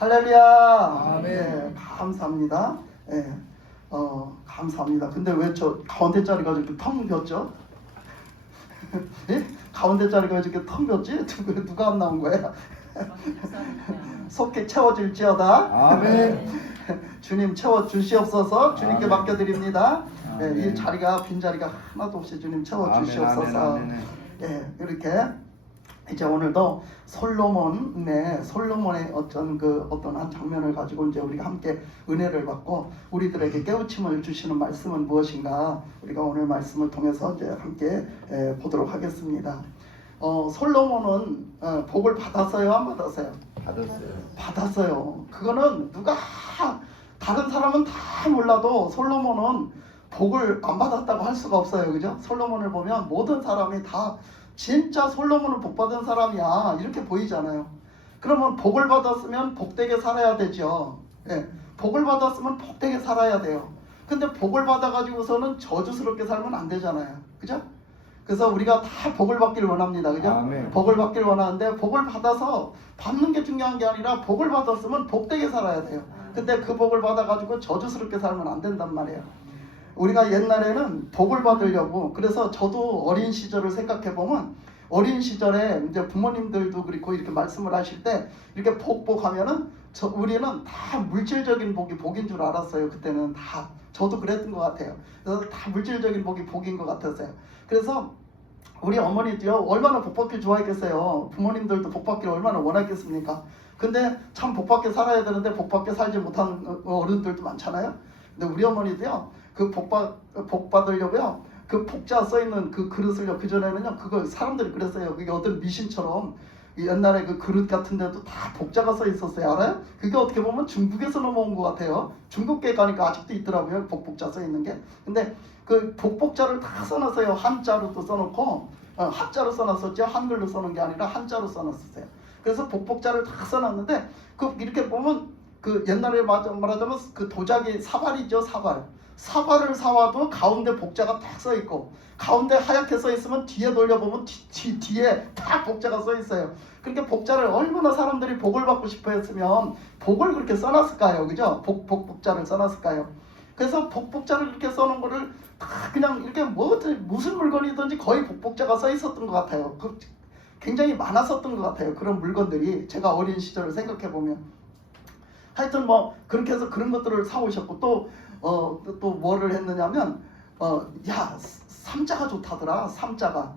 할렐루야. 아멘. 네, 감사합니다. 네, 감사합니다. 근데 왜 저 가운데 자리가 저렇게 텅 비었죠? 예? 가운데 자리가 왜 저렇게 텅 비었지? 누가 안 나온 거야? 속히 채워질지어다. 아멘. 주님 채워주시옵소서. 주님께 아멘. 맡겨드립니다. 네, 아멘. 이 자리가 빈 자리가 하나도 없이 주님 채워주시옵소서. 아멘. 네, 이렇게 이제 오늘도 솔로몬의 어떤 한 장면을 가지고 이제 우리가 함께 은혜를 받고 우리들에게 깨우침을 주시는 말씀은 무엇인가 우리가 오늘 말씀을 통해서 이제 함께 보도록 하겠습니다. 솔로몬은 복을 받았어요, 안 받았어요? 받았어요. 받았어요. 그거는 누가 다른 사람은 다 몰라도 솔로몬은 복을 안 받았다고 할 수가 없어요, 그죠? 솔로몬을 보면 모든 사람이 다 진짜 솔로몬은 복 받은 사람이야 이렇게 보이잖아요. 그러면 복을 받았으면 복되게 살아야 되죠. 예, 복을 받았으면 복되게 살아야 돼요. 근데 복을 받아가지고서는 저주스럽게 살면 안 되잖아요, 그죠? 그래서 우리가 다 복을 받기를 원합니다, 그죠? 아멘. 복을 받기를 원하는데 복을 받아서 받는 게 중요한 게 아니라 복을 받았으면 복되게 살아야 돼요. 근데 그 복을 받아가지고 저주스럽게 살면 안 된단 말이에요. 우리가 옛날에는 복을 받으려고, 그래서 저도 어린 시절을 생각해 보면 어린 시절에 이제 부모님들도 그렇고 이렇게 말씀을 하실 때 이렇게 복하면은 우리는 다 물질적인 복이 복인 줄 알았어요. 그때는 다 저도 그랬던 것 같아요. 그래서 다 물질적인 복이 복인 것 같았어요. 그래서 우리 어머니도요 얼마나 복 받길 좋아했겠어요. 부모님들도 복 받기를 얼마나 원했겠습니까? 근데 참 복 받게 살아야 되는데 복 받게 살지 못하는 어른들도 많잖아요. 근데 우리 어머니도요 그 복 받으려고요 그 복자 써있는 그 그릇을요, 그전에는요 그걸 사람들이 그랬어요. 그게 어떤 미신처럼 옛날에 그 그릇 같은 데도 다 복자가 써 있었어요. 알아요? 그게 어떻게 보면 중국에서 넘어온 것 같아요. 중국에 가니까 아직도 있더라고요, 복자 써 있는 게. 근데 그 복자를 다 써놨어요. 한자로도 써놓고 한자로 써놨었죠. 한글로 써놓은 게 아니라 한자로 써놨었어요. 그래서 복자를 다 써놨는데 그 이렇게 보면 그 옛날에 말하자면 그 도자기 사발이죠, 사발을 사와도 가운데 복자가 딱 써 있고 가운데 하얗게 써 있으면 뒤에 돌려보면 뒤에 딱 복자가 써 있어요. 그러니까 복자를 얼마나 사람들이 복을 받고 싶어 했으면 복을 그렇게 써놨을까요, 그죠? 복자를 써놨을까요? 그래서 복자를 이렇게 써놓은 거를 다 그냥 이렇게 무슨 물건이든지 거의 복자가 써 있었던 것 같아요. 굉장히 많았었던 것 같아요, 그런 물건들이. 제가 어린 시절을 생각해 보면 하여튼 뭐 그렇게 해서 그런 것들을 사오셨고 또 뭐를 했느냐면 야, 삼자가 좋다더라. 삼자가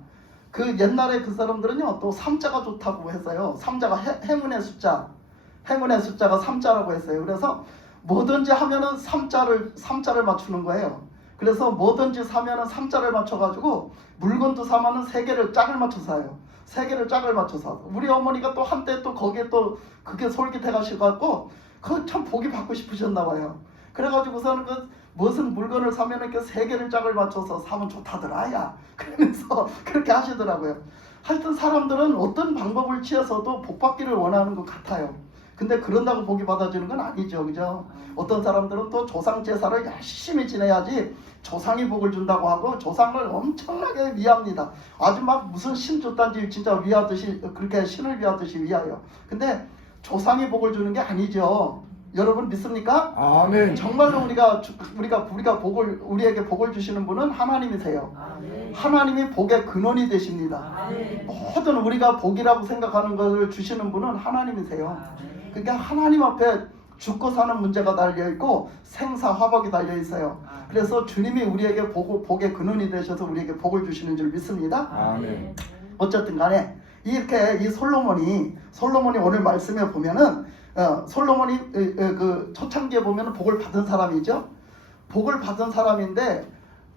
그 옛날에 그 사람들은요 또 삼자가 좋다고 했어요. 삼자가 행운의 숫자가 삼자라고 했어요. 그래서 뭐든지 하면은 삼자를 맞추는 거예요. 그래서 뭐든지 사면은 삼자를 맞춰가지고 물건도 사면은 세 개를 짝을 맞춰서 사요. 세 개를 짝을 맞춰서. 우리 어머니가 또 한때 또 거기에 또 그게 솔깃해 가셔갖고 그 참 복이 받고 싶으셨나 봐요. 그래가지고서는 그 무슨 물건을 사면 이렇게 세 개를 짝을 맞춰서 사면 좋다더라, 야. 그러면서 그렇게 하시더라고요. 하여튼 사람들은 어떤 방법을 취해서도 복 받기를 원하는 것 같아요. 근데 그런다고 복이 받아주는 건 아니죠, 그죠? 어떤 사람들은 또 조상 제사를 열심히 지내야지 조상이 복을 준다고 하고 조상을 엄청나게 위합니다. 아주 막 무슨 신 줬단지 진짜 위하듯이 그렇게 신을 위하듯이 위하여. 근데 조상이 복을 주는 게 아니죠. 여러분 믿습니까? 아멘. 정말로 우리에게 복을 주시는 분은 하나님이세요. 아멘. 하나님이 복의 근원이 되십니다. 아멘. 모든 우리가 복이라고 생각하는 것을 주시는 분은 하나님이세요. 그러니까 하나님 앞에 죽고 사는 문제가 달려 있고 생사화복이 달려 있어요. 그래서 주님이 우리에게 복의 근원이 되셔서 우리에게 복을 주시는 줄 믿습니다. 아멘. 어쨌든 간에 이렇게 이 솔로몬이 오늘 말씀에 보면은 솔로몬이 그 초창기에 보면은 복을 받은 사람이죠. 복을 받은 사람인데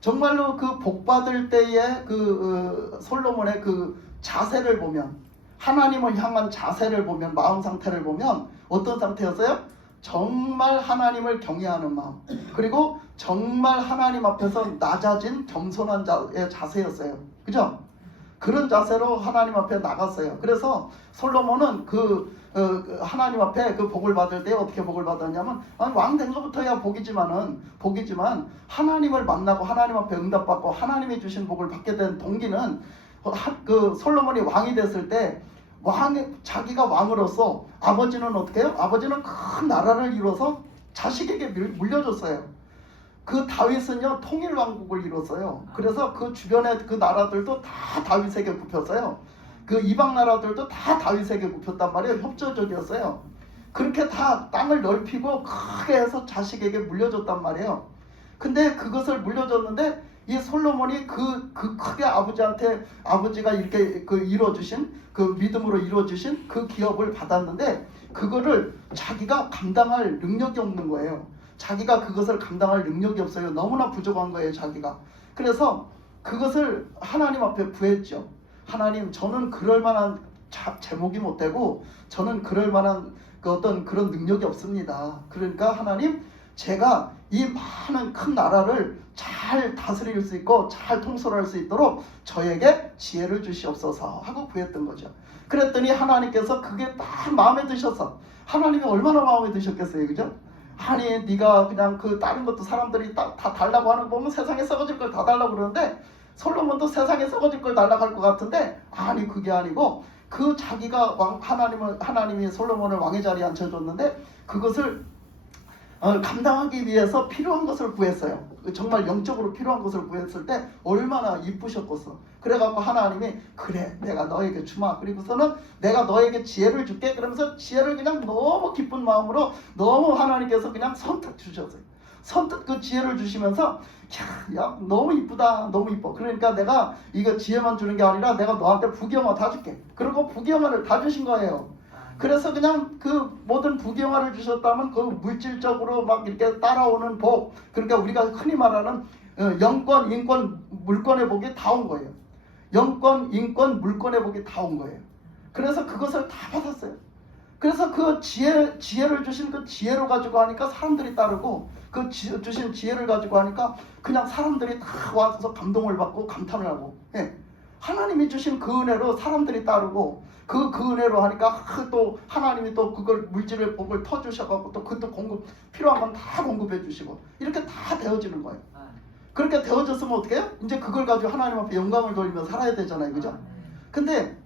정말로 그 복 받을 때의 그 솔로몬의 그 자세를 보면, 하나님을 향한 자세를 보면, 마음 상태를 보면 어떤 상태였어요? 정말 하나님을 경외하는 마음, 그리고 정말 하나님 앞에서 낮아진 겸손한 자의 자세였어요. 그죠? 그런 자세로 하나님 앞에 나갔어요. 그래서 솔로몬은 하나님 앞에 그 복을 받을 때 어떻게 복을 받았냐면, 왕 된 것부터야 복이지만 하나님을 만나고 하나님 앞에 응답받고 하나님이 주신 복을 받게 된 동기는 그 솔로몬이 왕이 됐을 때 자기가 왕으로서 아버지는 어떻게 해요? 아버지는 큰 나라를 이뤄서 자식에게 물려줬어요. 그 다윗은요 통일왕국을 이뤘어요. 그래서 그 주변의 그 나라들도 다 다윗에게 굽혔어요. 그 이방 나라들도 다 다윗에게 굽혔단 말이에요. 협조적이었어요. 그렇게 다 땅을 넓히고 크게 해서 자식에게 물려줬단 말이에요. 근데 그것을 물려줬는데 이 솔로몬이 그 크게 아버지가 이렇게 그 이루어주신 그 믿음으로 이루어주신 그 기업을 받았는데 그거를 자기가 감당할 능력이 없는 거예요. 자기가 그것을 감당할 능력이 없어요. 너무나 부족한 거예요, 자기가. 그래서 그것을 하나님 앞에 구했죠. 하나님, 저는 그럴 만한 제목이 못 되고 저는 그럴 만한 그 어떤 그런 능력이 없습니다. 그러니까 하나님, 제가 이 많은 큰 나라를 잘 다스릴 수 있고 잘 통솔할 수 있도록 저에게 지혜를 주시옵소서 하고 구했던 거죠. 그랬더니 하나님께서 그게 딱 마음에 드셔서, 하나님이 얼마나 마음에 드셨겠어요, 그죠? 아니 네가 그냥 그 다른 것도 사람들이 다 달라고 하는 거 보면 세상에 썩어질 걸 다 달라고 그러는데 솔로몬도 세상에 썩어질 걸 달라고 할 것 같은데, 아니 그게 아니고 그 자기가 하나님이 솔로몬을 왕의 자리에 앉혀줬는데 그것을 감당하기 위해서 필요한 것을 구했어요. 정말 영적으로 필요한 것을 구했을 때 얼마나 이쁘셨겠어. 그래갖고 하나님이 그래 내가 너에게 주마, 그리고서는 내가 너에게 지혜를 줄게, 그러면서 지혜를 그냥 너무 기쁜 마음으로 너무 하나님께서 그냥 선뜻 주셨어요. 선뜻 그 지혜를 주시면서 야 너무 이쁘다, 너무 이뻐. 그러니까 내가 이거 지혜만 주는 게 아니라 내가 너한테 부귀영화 다 줄게. 그리고 부귀영화를 다 주신 거예요. 그래서 그냥 그 모든 부귀영화를 주셨다면 그 물질적으로 막 이렇게 따라오는 복, 그러니까 우리가 흔히 말하는 영권, 인권, 물권의 복이 다 온 거예요. 영권, 인권, 물권의 복이 다 온 거예요. 그래서 그것을 다 받았어요. 그래서 그 지혜를 주신 그 지혜로 가지고 하니까 사람들이 따르고, 그 주신 지혜를 가지고 하니까 그냥 사람들이 다 와서 감동을 받고 감탄을 하고, 하나님이 주신 그 은혜로 사람들이 따르고, 그 은혜로 하니까 또 하나님이 또 그걸 물질의 복을 터주셔갖고 또 그것도 필요한 건 다 공급해 주시고 이렇게 다 되어지는 거예요. 그렇게 되어졌으면 어떻게 해요? 이제 그걸 가지고 하나님 앞에 영광을 돌리며 살아야 되잖아요, 그죠? 근데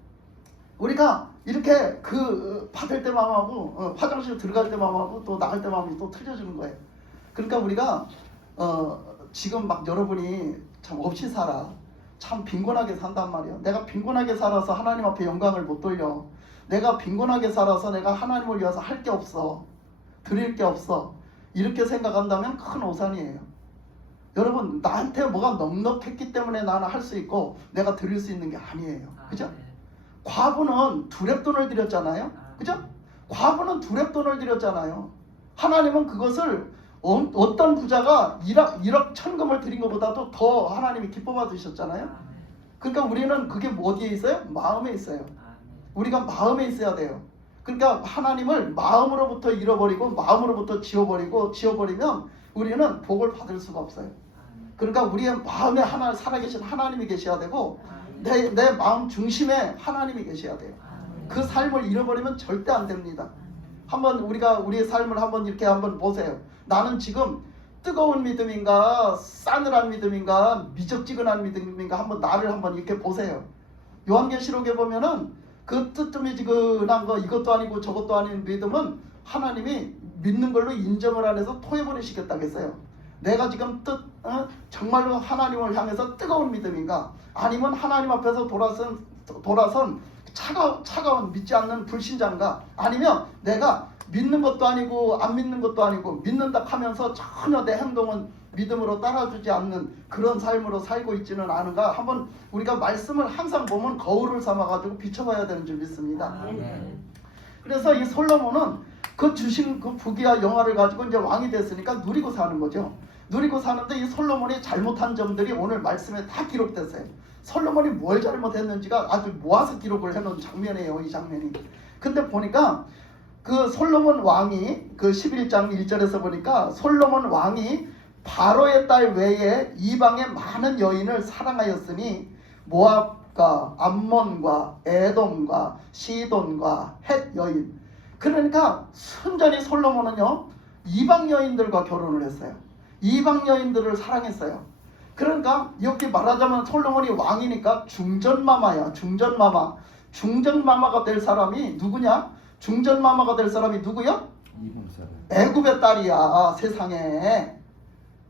우리가 이렇게 그 받을 때 마음하고 화장실 들어갈 때 마음하고 또 나갈 때 마음이 또 틀려지는 거예요. 그러니까 우리가 지금 막 여러분이 참 없이 살아, 참 빈곤하게 산단 말이에요. 내가 빈곤하게 살아서 하나님 앞에 영광을 못 돌려, 내가 빈곤하게 살아서 내가 하나님을 위해서 할 게 없어, 드릴 게 없어, 이렇게 생각한다면 큰 오산이에요. 여러분, 나한테 뭐가 넉넉했기 때문에 나는 할 수 있고 내가 드릴 수 있는 게 아니에요, 그죠? 과부는 두렙돈을 드렸잖아요, 그죠? 과부는 두렙돈을 드렸잖아요. 하나님은 그것을 어떤 부자가 1억 천금을 드린 것보다도 더 하나님이 기뻐 받으셨잖아요. 그러니까 우리는 그게 어디에 있어요? 마음에 있어요. 우리가 마음에 있어야 돼요. 그러니까 하나님을 마음으로부터 잃어버리고 마음으로부터 지워버리면 우리는 복을 받을 수가 없어요. 그러니까 우리의 마음에 살아계신 하나님이 계셔야 되고 내 마음 중심에 하나님이 계셔야 돼요. 그 삶을 잃어버리면 절대 안 됩니다. 한번 우리의 삶을 한번 이렇게 한번 보세요. 나는 지금 뜨거운 믿음인가 싸늘한 믿음인가 미적지근한 믿음인가 한번 나를 한번 이렇게 보세요. 요한계시록에 보면은 그 뜨뜻미지근한 거 이것도 아니고 저것도 아닌 믿음은 하나님이 믿는 걸로 인정을 안 해서 토해버리시겠다고 했어요. 내가 지금 정말로 하나님을 향해서 뜨거운 믿음인가, 아니면 하나님 앞에서 돌아선 차가운 믿지 않는 불신자인가, 아니면 내가 믿는 것도 아니고 안 믿는 것도 아니고 믿는다 하면서 전혀 내 행동은 믿음으로 따라주지 않는 그런 삶으로 살고 있지는 않은가, 한번 우리가 말씀을 항상 보면 거울을 삼아가지고 비춰봐야 되는 줄 믿습니다. 그래서 이 솔로몬은 그 주신 그 부귀와 영화를 가지고 이제 왕이 됐으니까 누리고 사는 거죠. 누리고 사는데 이 솔로몬이 잘못한 점들이 오늘 말씀에 다 기록됐어요. 솔로몬이 뭘 잘못했는지가 아주 모아서 기록을 해놓은 장면이에요, 이 장면이. 근데 보니까 그 솔로몬 왕이 그 11장 1절에서 보니까 솔로몬 왕이 바로의 딸 외에 이방의 많은 여인을 사랑하였으니 모압과 암몬과 에돔과 시돈과 헷 여인, 그러니까 순전히 솔로몬은요 이방 여인들과 결혼을 했어요. 이방 여인들을 사랑했어요. 그러니까 여기 말하자면 솔로몬이 왕이니까 중전마마야, 중전마마. 중전마마가 될 사람이 누구냐? 중전마마가 될 사람이 누구요? 애굽의 딸이야. 세상에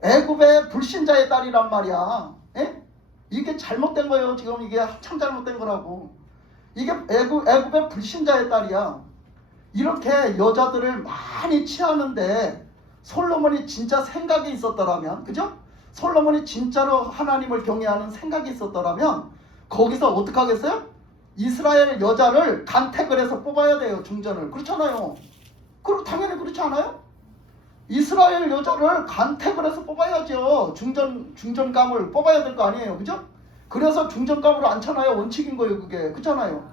애굽의 불신자의 딸이란 말이야. 에? 이게 잘못된 거예요. 지금 이게 한참 잘못된 거라고. 이게 애굽의 불신자의 딸이야. 이렇게 여자들을 많이 취하는데 솔로몬이 진짜 생각이 있었더라면, 그죠? 솔로몬이 진짜로 하나님을 경외하는 생각이 있었더라면 거기서 어떻게 하겠어요? 이스라엘 여자를 간택을 해서 뽑아야 돼요. 중전을. 그렇잖아요. 그럼 당연히 그렇지 않아요? 이스라엘 여자를 간택을 해서 뽑아야죠. 중전감을 뽑아야 될 거 아니에요. 그죠? 그래서 중전감으로 앉혀놔야 원칙인 거예요. 그게. 그렇잖아요.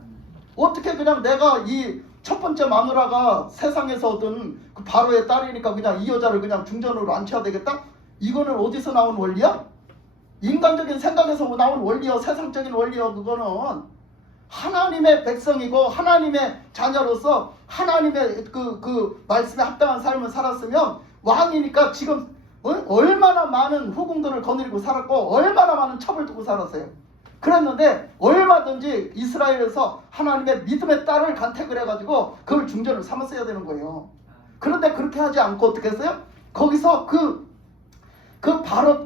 어떻게 그냥 내가 이 첫 번째 마누라가 세상에서 얻은 그 바로의 딸이니까 그냥 이 여자를 그냥 중전으로 앉혀야 되겠다? 이거는 어디서 나온 원리야? 인간적인 생각에서 나온 원리요. 세상적인 원리요. 그거는 하나님의 백성이고 하나님의 자녀로서 하나님의 그 말씀에 합당한 삶을 살았으면 왕이니까 지금 얼마나 많은 후궁들을 거느리고 살았고 얼마나 많은 첩을 두고 살았어요. 그랬는데 얼마든지 이스라엘에서 하나님의 믿음의 딸을 간택을 해가지고 그걸 중전을 삼았어야 되는 거예요. 그런데 그렇게 하지 않고 어떻게 했어요? 거기서 그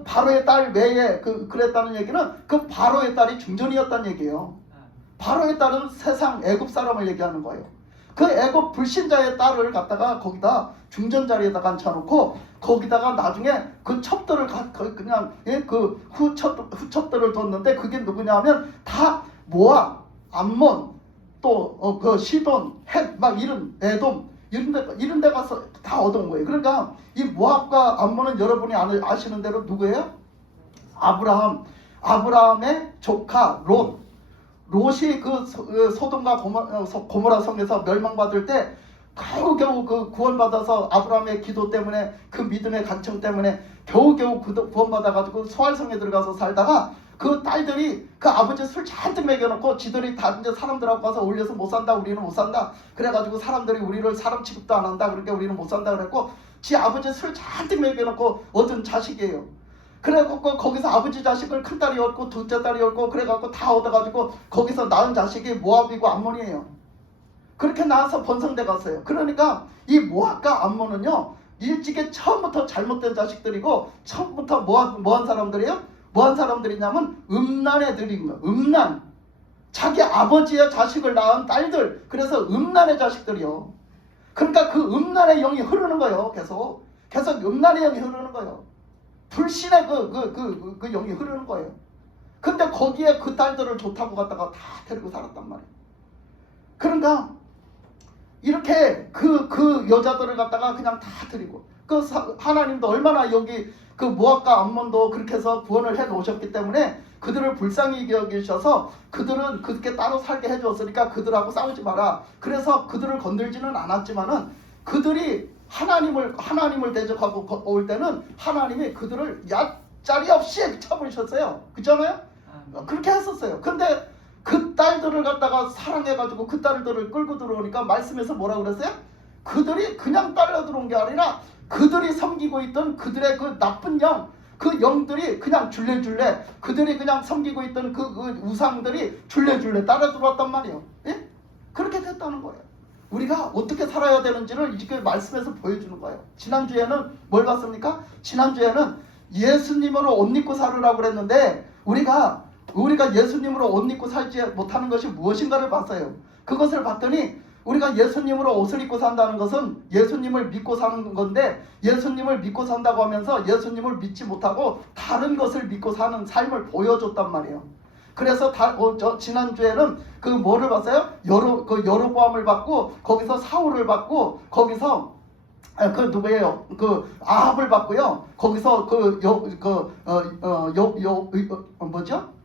바로의 딸 외에 그랬다는 얘기는 그 바로의 딸이 중전이었다는 얘기예요. 바로의 딸은 세상 애굽 사람을 얘기하는 거예요. 그 애굽 불신자의 딸을 갖다가 거기다 중전 자리에다가 앉혀놓고 거기다가 나중에 그 첩들을 그냥 그 후첩들을 뒀는데 그게 누구냐면 다 모압, 암몬, 또 그 시돈, 헷 막 이런 에돔 이런 데 가서 다 얻은 거예요. 그러니까 이 모압과 암몬은 여러분이 아시는 대로 누구예요? 아브라함의 조카 롯이 그 소돔과 고모라 성에서 멸망받을 때 겨우겨우 그 구원받아서 아브라함의 기도 때문에 그 믿음의 간청 때문에 겨우겨우 구원받아가지고 소알성에 들어가서 살다가 그 딸들이 그 아버지 술 잔뜩 먹여놓고 지들이 다 이제 사람들하고 가서 올려서 못 산다, 우리는 못 산다. 그래가지고 사람들이 우리를 사람 취급도 안 한다. 그러니까 우리는 못 산다 그랬고 지 아버지 술 잔뜩 먹여놓고 얻은 자식이에요. 그래갖고 거기서 아버지 자식을 큰딸이 얻고 둘째 딸이 얻고 그래갖고 다 얻어가지고 거기서 낳은 자식이 모압이고 암몬이에요. 그렇게 낳아서 번성돼 갔어요. 그러니까 이 모압과 암몬은요 일찍이 처음부터 잘못된 자식들이고 처음부터 뭐한 사람들이에요? 뭐한 사람들이냐면 음란 애들인 거예요. 음란. 자기 아버지의 자식을 낳은 딸들. 그래서 음란의 자식들이요. 그러니까 그 음란의 영이 흐르는 거예요. 계속 음란의 영이 흐르는 거예요. 불신의 그 영이 흐르는 거예요. 근데 거기에 그 딸들을 좋다고 갖다가 다 데리고 살았단 말이에요. 그러니까 이렇게 그 여자들을 갖다가 그냥 다 드리고 하나님도 얼마나 여기 그 모압과 암몬도 그렇게 해서 구원을 해 놓으셨기 때문에 그들을 불쌍히 여기셔서 그들은 그렇게 따로 살게 해줬으니까 그들하고 싸우지 마라. 그래서 그들을 건들지는 않았지만은 그들이 하나님을 대적하고 올 때는 하나님이 그들을 얕짜리 없이 쳐버리셨어요. 그렇잖아요? 그렇게 했었어요. 근데 그 딸들을 갖다가 사랑해가지고 그 딸들을 끌고 들어오니까 말씀에서 뭐라고 그랬어요? 그들이 그냥 딸려 들어온 게 아니라 그들이 섬기고 있던 그들의 그 나쁜 영, 그 영들이 그냥 줄레줄레 그들이 그냥 섬기고 있던 그 우상들이 줄레줄레 따라 들어왔단 말이에요. 예? 그렇게 됐다는 거예요. 우리가 어떻게 살아야 되는지를 이렇게 말씀에서 보여주는 거예요. 지난주에는 뭘 봤습니까? 지난주에는 예수님으로 옷 입고 살으라고 그랬는데 우리가 예수님으로 옷 입고 살지 못하는 것이 무엇인가를 봤어요. 그것을 봤더니 우리가 예수님으로 옷을 입고 산다는 것은 예수님을 믿고 사는 건데 예수님을 믿고 산다고 하면서 예수님을 믿지 못하고 다른 것을 믿고 사는 삶을 보여줬단 말이에요. 그래서 지난주에는 그 뭐를 봤어요? 여로보암을 봤고 거기서 사울을 봤고 거기서 그 누구예요? 그 아합을 봤고요. 거기서 뭐죠?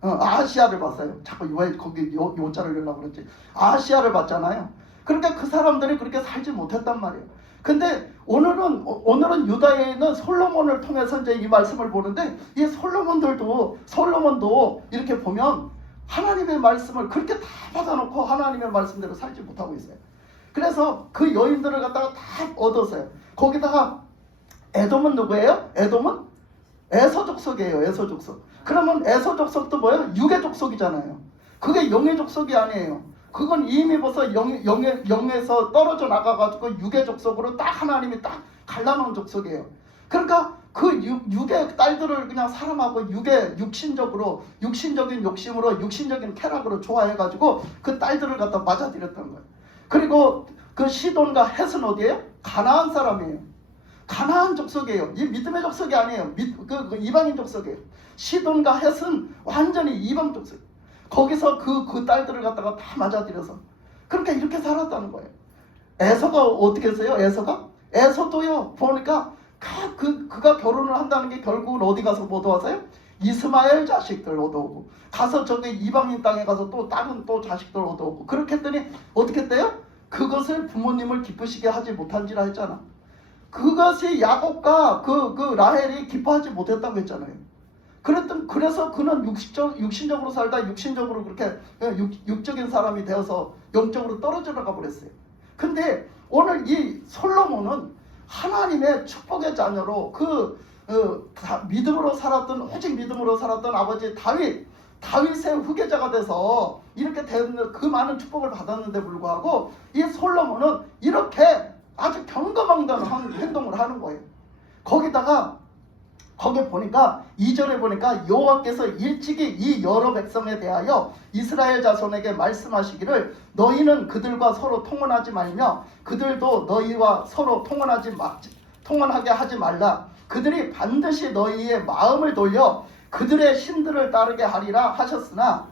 아하시아를 봤어요. 자꾸 왜 거기 요자를 내려고 그랬지? 아하시아를 봤잖아요. 그러니까 그 사람들이 그렇게 살지 못했단 말이에요. 근데 오늘은 유다에 있는 솔로몬을 통해서 이제 이 말씀을 보는데 이 솔로몬도 이렇게 보면 하나님의 말씀을 그렇게 다 받아놓고 하나님의 말씀대로 살지 못하고 있어요. 그래서 그 여인들을 갖다가 다 얻었어요. 거기다가 에돔은 누구예요? 에돔은 에서 족속이에요. 에서 족속. 그러면 에서 족속도 뭐예요? 유괴 족속이잖아요. 그게 영의 족속이 아니에요. 그건 이미 벌써 영에서 떨어져 나가가지고 육의 족속으로 딱 하나님이 딱 갈라놓은 족속이에요. 그러니까 그 육의 딸들을 그냥 사람하고 육신적인 욕심으로 육신적인 쾌락으로 좋아해가지고 그 딸들을 갖다 맞아들였던 거예요. 그리고 그 시돈과 헷은 어디예요? 가나안 사람이에요. 가나안 족속이에요. 이 믿음의 족속이 아니에요. 그 이방인 족속이에요. 시돈과 헷은 완전히 이방 족속. 거기서 그 딸들을 갖다가 다 맞아들여서 그러니까 이렇게 살았다는 거예요. 에서가 어떻게 했어요? 에서도요 보니까 그가 결혼을 한다는 게 결국은 어디 가서 뭐 도와서요? 이스마엘 자식들 얻어오고 가서 저기 이방인 땅에 가서 또 다른 또 자식들 얻어오고 그렇게 했더니 어떻게 했대요? 그것을 부모님을 기쁘시게 하지 못한지라 했잖아. 그것이 야곱과 그 라헬이 기뻐하지 못했다고 했잖아요. 그래서 그는 육신적으로 살다 육신적으로 그렇게 육적인 사람이 되어서 영적으로 떨어져 나가 버렸어요. 근데 오늘 이 솔로몬은 하나님의 축복의 자녀로 믿음으로 살았던 오직 믿음으로 살았던 아버지 다윗의 후계자가 돼서 이렇게 된 그 많은 축복을 받았는데 불구하고 이 솔로몬은 이렇게 아주 경거망단한 행동을 하는 거예요. 거기 보니까 2절에 보니까 여호와께서 일찍이 이 여러 백성에 대하여 이스라엘 자손에게 말씀하시기를 너희는 그들과 서로 통혼하지 말며 그들도 너희와 서로 통혼하게 하지 말라. 그들이 반드시 너희의 마음을 돌려 그들의 신들을 따르게 하리라 하셨으나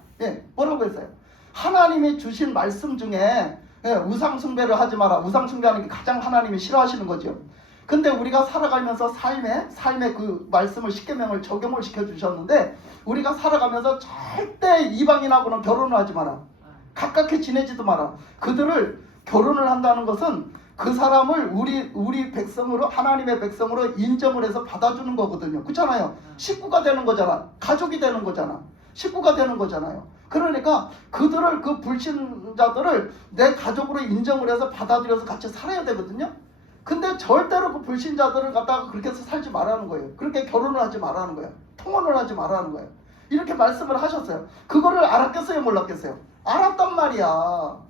뭐라고 했어요? 하나님이 주신 말씀 중에 우상 숭배를 하지 마라. 우상 숭배하는 게 가장 하나님이 싫어하시는 거죠. 근데 우리가 살아가면서 삶의 그 말씀을 십계명을 적용을 시켜주셨는데 우리가 살아가면서 절대 이방인하고는 결혼을 하지 마라. 가깝게 지내지도 마라. 그들을 결혼을 한다는 것은 그 사람을 우리 백성으로 하나님의 백성으로 인정을 해서 받아주는 거거든요. 그렇잖아요. 식구가 되는 거잖아. 가족이 되는 거잖아. 식구가 되는 거잖아요. 그러니까 그들을 그 불신자들을 내 가족으로 인정을 해서 받아들여서 같이 살아야 되거든요. 근데 절대로 그 불신자들을 갖다가 그렇게 해서 살지 말라는 거예요. 그렇게 결혼을 하지 말라는 거예요. 통혼을 하지 말라는 거예요. 이렇게 말씀을 하셨어요. 그거를 알았겠어요? 몰랐겠어요? 알았단 말이야.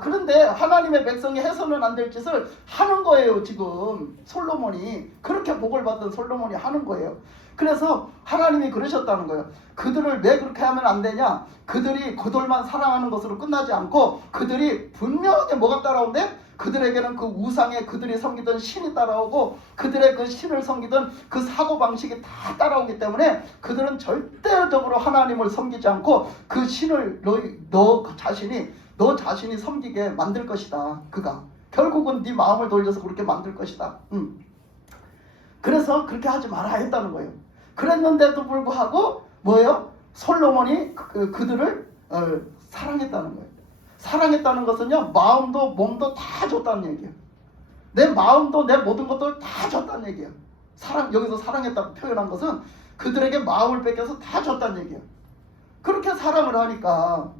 그런데 하나님의 백성이 해서는 안 될 짓을 하는 거예요. 지금 솔로몬이 그렇게 복을 받은 솔로몬이 하는 거예요. 그래서 하나님이 그러셨다는 거예요. 그들을 왜 그렇게 하면 안 되냐? 그들이 그들만 사랑하는 것으로 끝나지 않고 그들이 분명하게 뭐가 따라온대? 그들에게는 그 우상에 그들이 섬기던 신이 따라오고 그들의 그 신을 섬기던 그 사고방식이 다 따라오기 때문에 그들은 절대적으로 하나님을 섬기지 않고 그 신을 너 자신이 섬기게 만들 것이다. 그가 결국은 네 마음을 돌려서 그렇게 만들 것이다. 그래서 그렇게 하지 마라 했다는 거예요. 그랬는데도 불구하고 뭐예요? 솔로몬이 그들을 사랑했다는 거예요. 사랑했다는 것은요, 마음도 몸도 다 줬다는 얘기예요. 내 마음도 내 모든 것들 다 줬다는 얘기예요. 여기서 사랑했다고 표현한 것은 그들에게 마음을 뺏겨서 다 줬다는 얘기예요. 그렇게 사랑을 하니까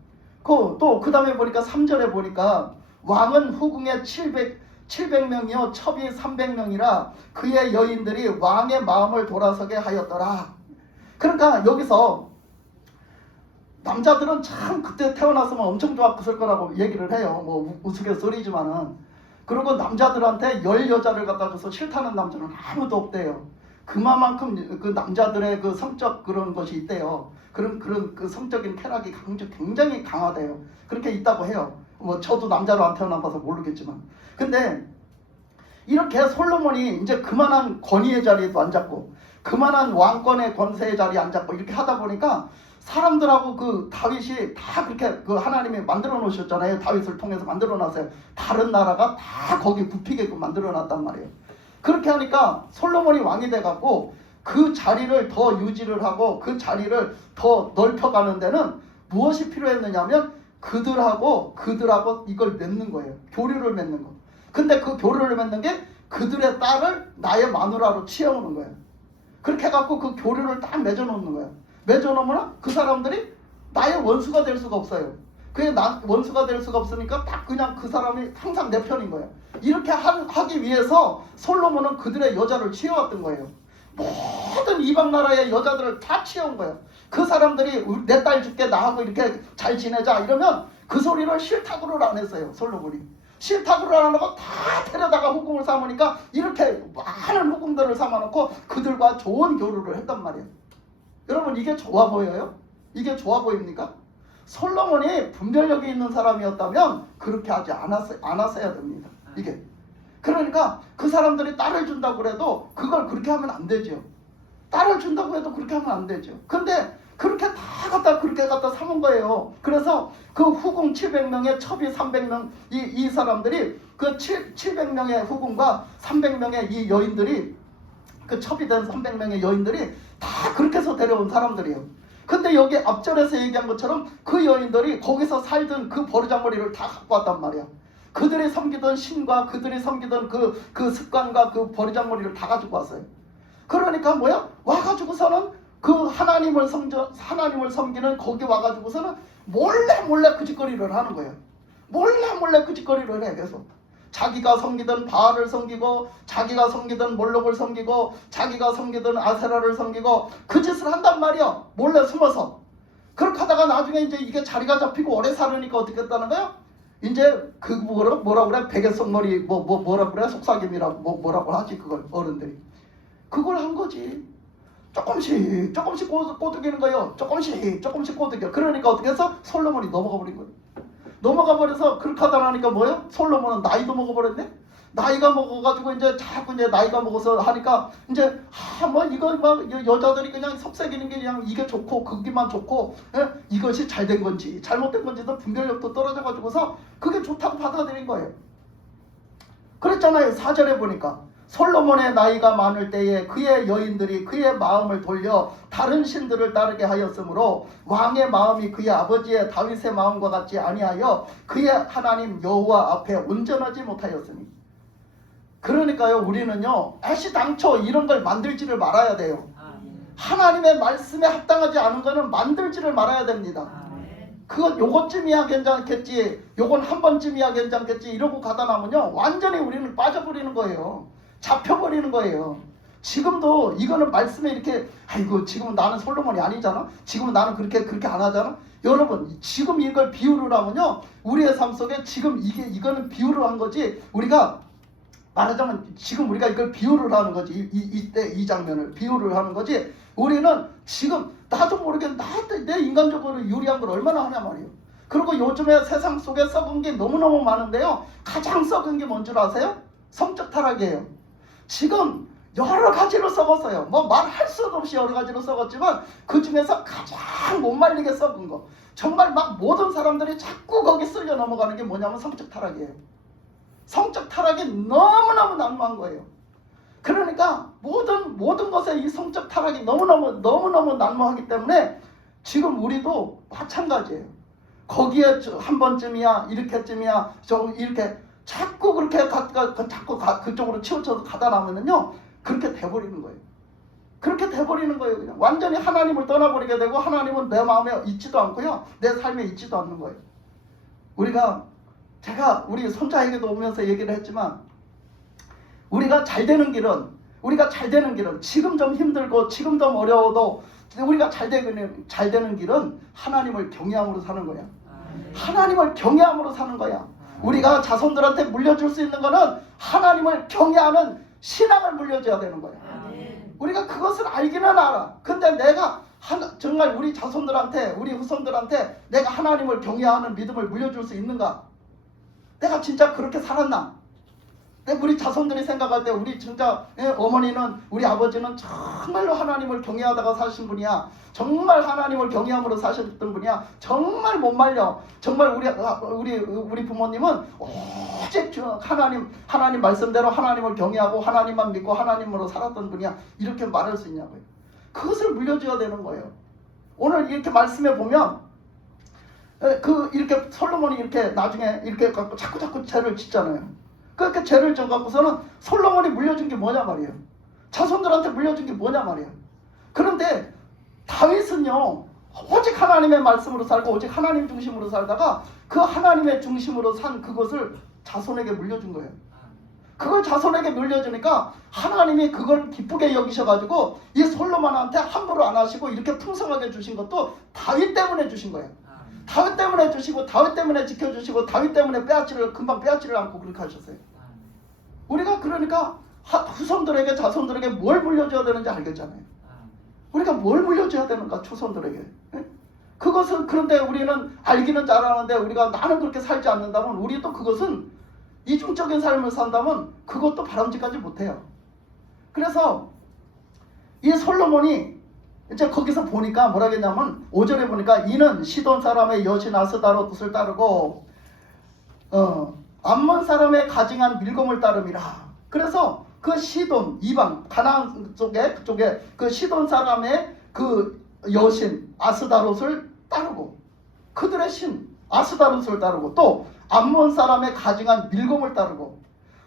또 그 다음에 보니까 3절에 보니까 왕은 후궁에 700명이요 첩이 300명이라 그의 여인들이 왕의 마음을 돌아서게 하였더라. 그러니까 여기서 남자들은 참 그때 태어났으면 엄청 좋았을 거라고 얘기를 해요. 뭐 우스갯소리지만은. 그리고 남자들한테 10여자를 갖다 줘서 싫다는 남자는 아무도 없대요. 그만큼 그 남자들의 그 성적 그런 것이 있대요. 그런 그 성적인 쾌락이 굉장히 강하대요. 그렇게 있다고 해요. 뭐 저도 남자로 안 태어나봐서 모르겠지만. 근데 이렇게 솔로몬이 이제 그만한 권위의 자리에도 앉았고 그만한 왕권의 권세의 자리에 앉았고 이렇게 하다 보니까 사람들하고 그 다윗이 다 그렇게 그 하나님이 만들어 놓으셨잖아요. 다윗을 통해서 만들어 놨어요. 다른 나라가 다 거기 굽히게끔 만들어 놨단 말이에요. 그렇게 하니까 솔로몬이 왕이 돼갖고 그 자리를 더 유지를 하고 그 자리를 더 넓혀가는 데는 무엇이 필요했느냐면 그들하고 이걸 맺는 거예요. 교류를 맺는 거. 근데 그 교류를 맺는 게 그들의 딸을 나의 마누라로 취해오는 거예요. 그렇게 해갖고 그 교류를 딱 맺어놓는 거예요. 맺어놓으면 그 사람들이 나의 원수가 될 수가 없어요. 그게 원수가 될 수가 없으니까 딱 그냥 그 사람이 항상 내 편인 거예요. 이렇게 하기 위해서 솔로몬은 그들의 여자를 취해왔던 거예요. 모든 이방 나라의 여자들을 다 취해온 거예요. 그 사람들이 내 딸 줄게 나하고 이렇게 잘 지내자 이러면 그 소리를 싫다고를 안 했어요. 솔로몬이. 싫다고를 안 하고 다 데려다가 후궁을 삼으니까 이렇게 많은 후궁들을 삼아놓고 그들과 좋은 교류를 했단 말이에요. 여러분 이게 좋아 보여요? 이게 좋아 보입니까? 솔로몬이 분별력이 있는 사람이었다면 그렇게 하지 않았어야 됩니다. 이게. 그러니까 그 사람들이 딸을 준다고 그래도 그걸 그렇게 하면 안 되죠. 딸을 준다고 해도 그렇게 하면 안 되죠. 근데 그렇게 그렇게 갖다 삼은 거예요. 그래서 그 후궁 700명의 첩이 300명 이 사람들이 그 700명의 후궁과 300명의 이 여인들이 그 첩이 된 300명의 여인들이 다 그렇게 해서 데려온 사람들이에요. 근데 여기 앞절에서 얘기한 것처럼 그 여인들이 거기서 살던 그 버르장머리를 다 갖고 왔단 말이야. 그들이 섬기던 신과 그들이 섬기던 그 습관과 그 버르장머리를 다 가지고 왔어요. 그러니까 뭐야? 와가지고서는 그 하나님을 섬기는 거기 와가지고서는 몰래 그 짓거리를 하는 거예요. 몰래 그 짓거리를 해. 계속 자기가 섬기던 바알을 섬기고 자기가 섬기던 몰록을 섬기고 자기가 섬기던 아세라를 섬기고 그 짓을 한단 말이야. 몰래 숨어서. 그렇게 하다가 나중에 이제 이게 자리가 잡히고 오래 살으니까 어떻게 했다는 거야? 이제 그 뭐라고 그래? 베개속머리 뭐라고 그래? 속삭임이라고 뭐라고 하지 그걸 어른들이. 그걸 한 거지. 조금씩 꼬드기는 거예요. 조금씩 꼬드겨. 그러니까 어떻게 해서 솔로몬이 넘어가 버린 거예요. 넘어가 버려서 그렇게 하다 나니까 뭐예요? 솔로몬은 나이도 먹어버렸네. 나이가 먹어가지고 이제 자꾸 이제 나이가 먹어서 하니까 이제 뭐 이거 막 여자들이 그냥 섭색이는 게 그냥 이게 좋고 그기만 좋고 이것이 잘된 건지 잘못된 건지도 분별력도 떨어져가지고서 그게 좋다고 받아들인 거예요. 그랬잖아요. 4절에 보니까 솔로몬의 나이가 많을 때에 그의 여인들이 그의 마음을 돌려 다른 신들을 따르게 하였으므로 왕의 마음이 그의 아버지의 다윗의 마음과 같지 아니하여 그의 하나님 여호와 앞에 온전하지 못하였으니. 그러니까요 우리는요 애시당초 이런 걸 만들지를 말아야 돼요. 하나님의 말씀에 합당하지 않은 거는 만들지를 말아야 됩니다. 그건 요것쯤이야 괜찮겠지, 요건 한 번쯤이야 괜찮겠지 이러고 가다 나면요 완전히 우리는 빠져버리는 거예요. 잡혀버리는 거예요. 지금도 이거는 말씀에 이렇게 아이고 지금은 나는 솔로몬이 아니잖아. 지금은 나는 그렇게 안 하잖아. 여러분 지금 이걸 비유를 하면요 우리의 삶 속에 지금 이거는 비유를 한 거지. 우리가 말하자면 지금 우리가 이걸 비유를 하는 거지. 이때 이 장면을 비유를 하는 거지. 우리는 지금 나도 모르게 나한테 내 인간적으로 유리한 걸 얼마나 하냐 말이에요. 그리고 요즘에 세상 속에 썩은 게 너무너무 많은데요 가장 썩은 게 뭔 줄 아세요? 성적 타락이에요. 지금 여러 가지로 썩었어요. 뭐 말할 수도 없이 여러 가지로 썩었지만 그 중에서 가장 못 말리게 썩은 거, 정말 막 모든 사람들이 자꾸 거기 쓸려 넘어가는 게 뭐냐면 성적 타락이에요. 성적 타락이 너무너무 난무한 거예요. 그러니까 모든 것에 이 성적 타락이 너무너무 난무하기 때문에 지금 우리도 마찬가지예요. 거기에 한 번쯤이야 이렇게쯤이야 이렇게 자꾸 그렇게 자꾸 그쪽으로 치우쳐서 가다 나면은요 그렇게 돼버리는 거예요. 그렇게 돼버리는 거예요. 그냥 완전히 하나님을 떠나버리게 되고 하나님은 내 마음에 있지도 않고요 내 삶에 있지도 않는 거예요. 제가 우리 손자에게도 오면서 얘기를 했지만 우리가 잘 되는 길은 지금 좀 힘들고 지금 좀 어려워도 우리가 잘 되는 길은 하나님을 경외함으로 사는 거야. 하나님을 경외함으로 사는 거야. 우리가 자손들한테 물려줄 수 있는 거는 하나님을 경외하는 신앙을 물려줘야 되는 거야. 우리가 그것을 알기는 알아. 근데 내가 정말 우리 자손들한테 우리 후손들한테 내가 하나님을 경외하는 믿음을 물려줄 수 있는가? 내가 진짜 그렇게 살았나? 우리 자손들이 생각할 때 우리 진짜 어머니는 우리 아버지는 정말로 하나님을 경외하다가 사신 분이야. 정말 하나님을 경외함으로 사셨던 분이야. 정말 못 말려. 정말 우리 부모님은 오직 하나님 말씀대로 하나님을 경외하고 하나님만 믿고 하나님으로 살았던 분이야. 이렇게 말할 수 있냐고요. 그것을 물려줘야 되는 거예요. 오늘 이렇게 말씀해 보면 이렇게 솔로몬이 이렇게 나중에 이렇게 자꾸 죄를 짓잖아요. 그렇게 죄를 져갖고서는 솔로몬이 물려준 게 뭐냐 말이에요. 자손들한테 물려준 게 뭐냐 말이에요. 그런데 다윗은요 오직 하나님의 말씀으로 살고 오직 하나님 중심으로 살다가 그 하나님의 중심으로 산 그것을 자손에게 물려준 거예요. 그걸 자손에게 물려주니까 하나님이 그걸 기쁘게 여기셔가지고 이 솔로몬한테 함부로 안 하시고 이렇게 풍성하게 주신 것도 다윗 때문에 주신 거예요. 다윗 때문에 주시고 다윗 때문에 지켜주시고 다윗 때문에 금방 빼앗지를 않고 그렇게 하셨어요. 우리가 그러니까 후손들에게 자손들에게 뭘 물려줘야 되는지 알겠잖아요. 우리가 뭘 물려줘야 되는가 초손들에게. 그것은 그런데 우리는 알기는 잘하는데 우리가 나는 그렇게 살지 않는다면 우리도 그것은 이중적인 삶을 산다면 그것도 바람직하지 못해요. 그래서 이 솔로몬이 이제 거기서 보니까 뭐라 했냐면 5절에 보니까 이는 시돈 사람의 여신 아스다롯을 따르고 암몬 사람의 가증한 밀검을 따름이라. 그래서 그 시돈 이방 가나안 쪽에 그쪽에 그 시돈 사람의 그 여신 아스다롯을 따르고 그들의 신 아스다롯을 따르고 또 암몬 사람의 가증한 밀검을 따르고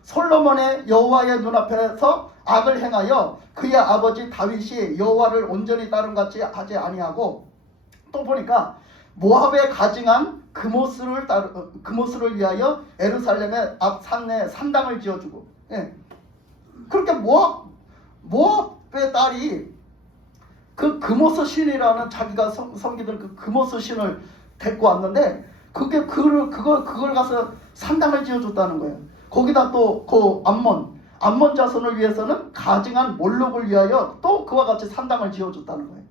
솔로몬의 여호와의 눈앞에서 악을 행하여 그의 아버지 다윗이 여호와를 온전히 따름 같이 하지 아니하고 또 보니까 모압의 가증한 금오스를 위하여 예루살렘의 앞 산내 산당을 지어주고 그렇게 모압의 딸이 그 금오스 신이라는 자기가 섬기던 그 금오스 신을 데리고 왔는데 그걸 가서 산당을 지어줬다는 거예요. 거기다 또 그 암몬 자손을 위해서는 가증한 몰록을 위하여 또 그와 같이 산당을 지어줬다는 거예요.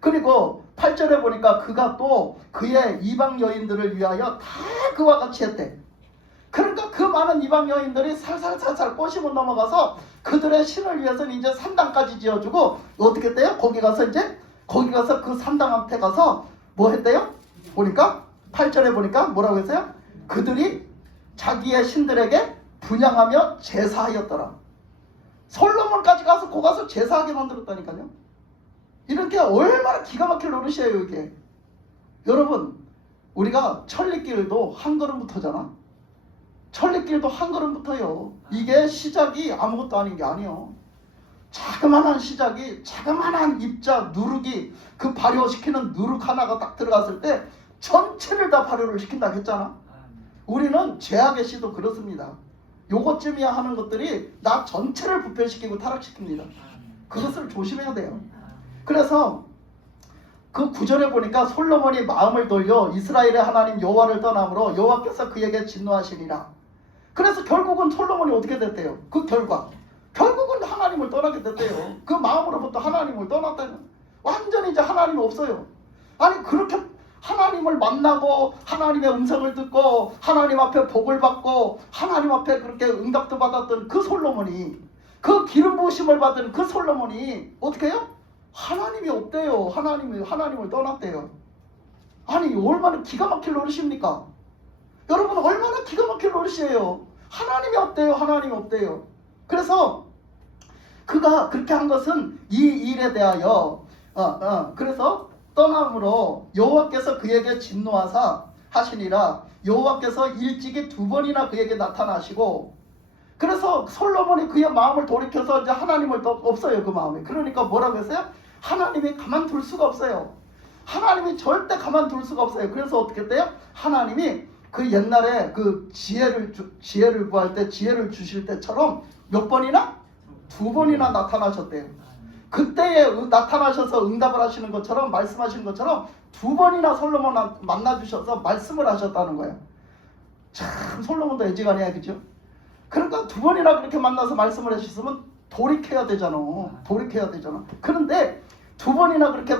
그리고 8절에 보니까 그가 또 그의 이방 여인들을 위하여 다 그와 같이 했대. 그러니까 그 많은 이방 여인들이 살살살살 꼬시고 넘어가서 그들의 신을 위해서는 이제 산당까지 지어주고 어떻게 했대요? 거기 가서 그 산당한테 가서 뭐 했대요? 보니까 8절에 보니까 뭐라고 했어요? 그들이 자기의 신들에게 분향하며 제사하였더라. 솔로몬까지 가서 거기 가서 제사하게 만들었다니까요. 이렇게 얼마나 기가 막힐 노릇이에요 이게. 여러분 우리가 천리길도 한 걸음부터잖아. 천리길도 한 걸음부터요. 이게 시작이 아무것도 아닌 게 아니에요. 자그마한 시작이 자그마한 입자 누룩이 그 발효시키는 누룩 하나가 딱 들어갔을 때 전체를 다 발효를 시킨다고 했잖아. 우리는 죄악의 씨도 그렇습니다. 요것쯤이야 하는 것들이 나 전체를 부패시키고 타락시킵니다. 그것을 조심해야 돼요. 그래서 그 9절에 보니까 솔로몬이 마음을 돌려 이스라엘의 하나님 여호와를 떠남으로 여호와께서 그에게 진노하시니라. 그래서 결국은 솔로몬이 어떻게 됐대요? 그 결국은 하나님을 떠나게 됐대요. 그 마음으로부터 하나님을 떠났다는. 완전히 이제 하나님이 없어요. 아니 그렇게 하나님을 만나고 하나님의 음성을 듣고 하나님 앞에 복을 받고 하나님 앞에 그렇게 응답도 받았던 그 솔로몬이, 그 기름 부으심을 받은 그 솔로몬이 어떻게 해요? 하나님이 없대요. 하나님을 떠났대요. 아니 얼마나 기가 막힐 노릇입니까? 여러분 얼마나 기가 막힐 노릇이에요. 하나님이 없대요. 하나님이 없대요. 그래서 그가 그렇게 한 것은 이 일에 대하여 그래서 떠남으로 여호와께서 그에게 진노하사 하시니라. 여호와께서 일찍이 2번이나 그에게 나타나시고, 그래서 솔로몬이 그의 마음을 돌이켜서 이제 하나님을 또 없어요. 그 마음에. 그러니까 뭐라고 했어요? 하나님이 가만둘 수가 없어요. 하나님이 절대 가만둘 수가 없어요. 그래서 어떻게 했대요? 하나님이 그 옛날에 그 지혜를 구할 때 지혜를 주실 때처럼 몇 번이나? 2번이나 나타나셨대요. 그때에 나타나셔서 응답을 하시는 것처럼 말씀하시는 것처럼 2번이나 솔로몬 만나주셔서 말씀을 하셨다는 거예요. 참 솔로몬도 애지간해야 그죠? 그러니까 2번이나 그렇게 만나서 말씀을 하셨으면 돌이켜야 되잖아. 그런데 2번이나 그렇게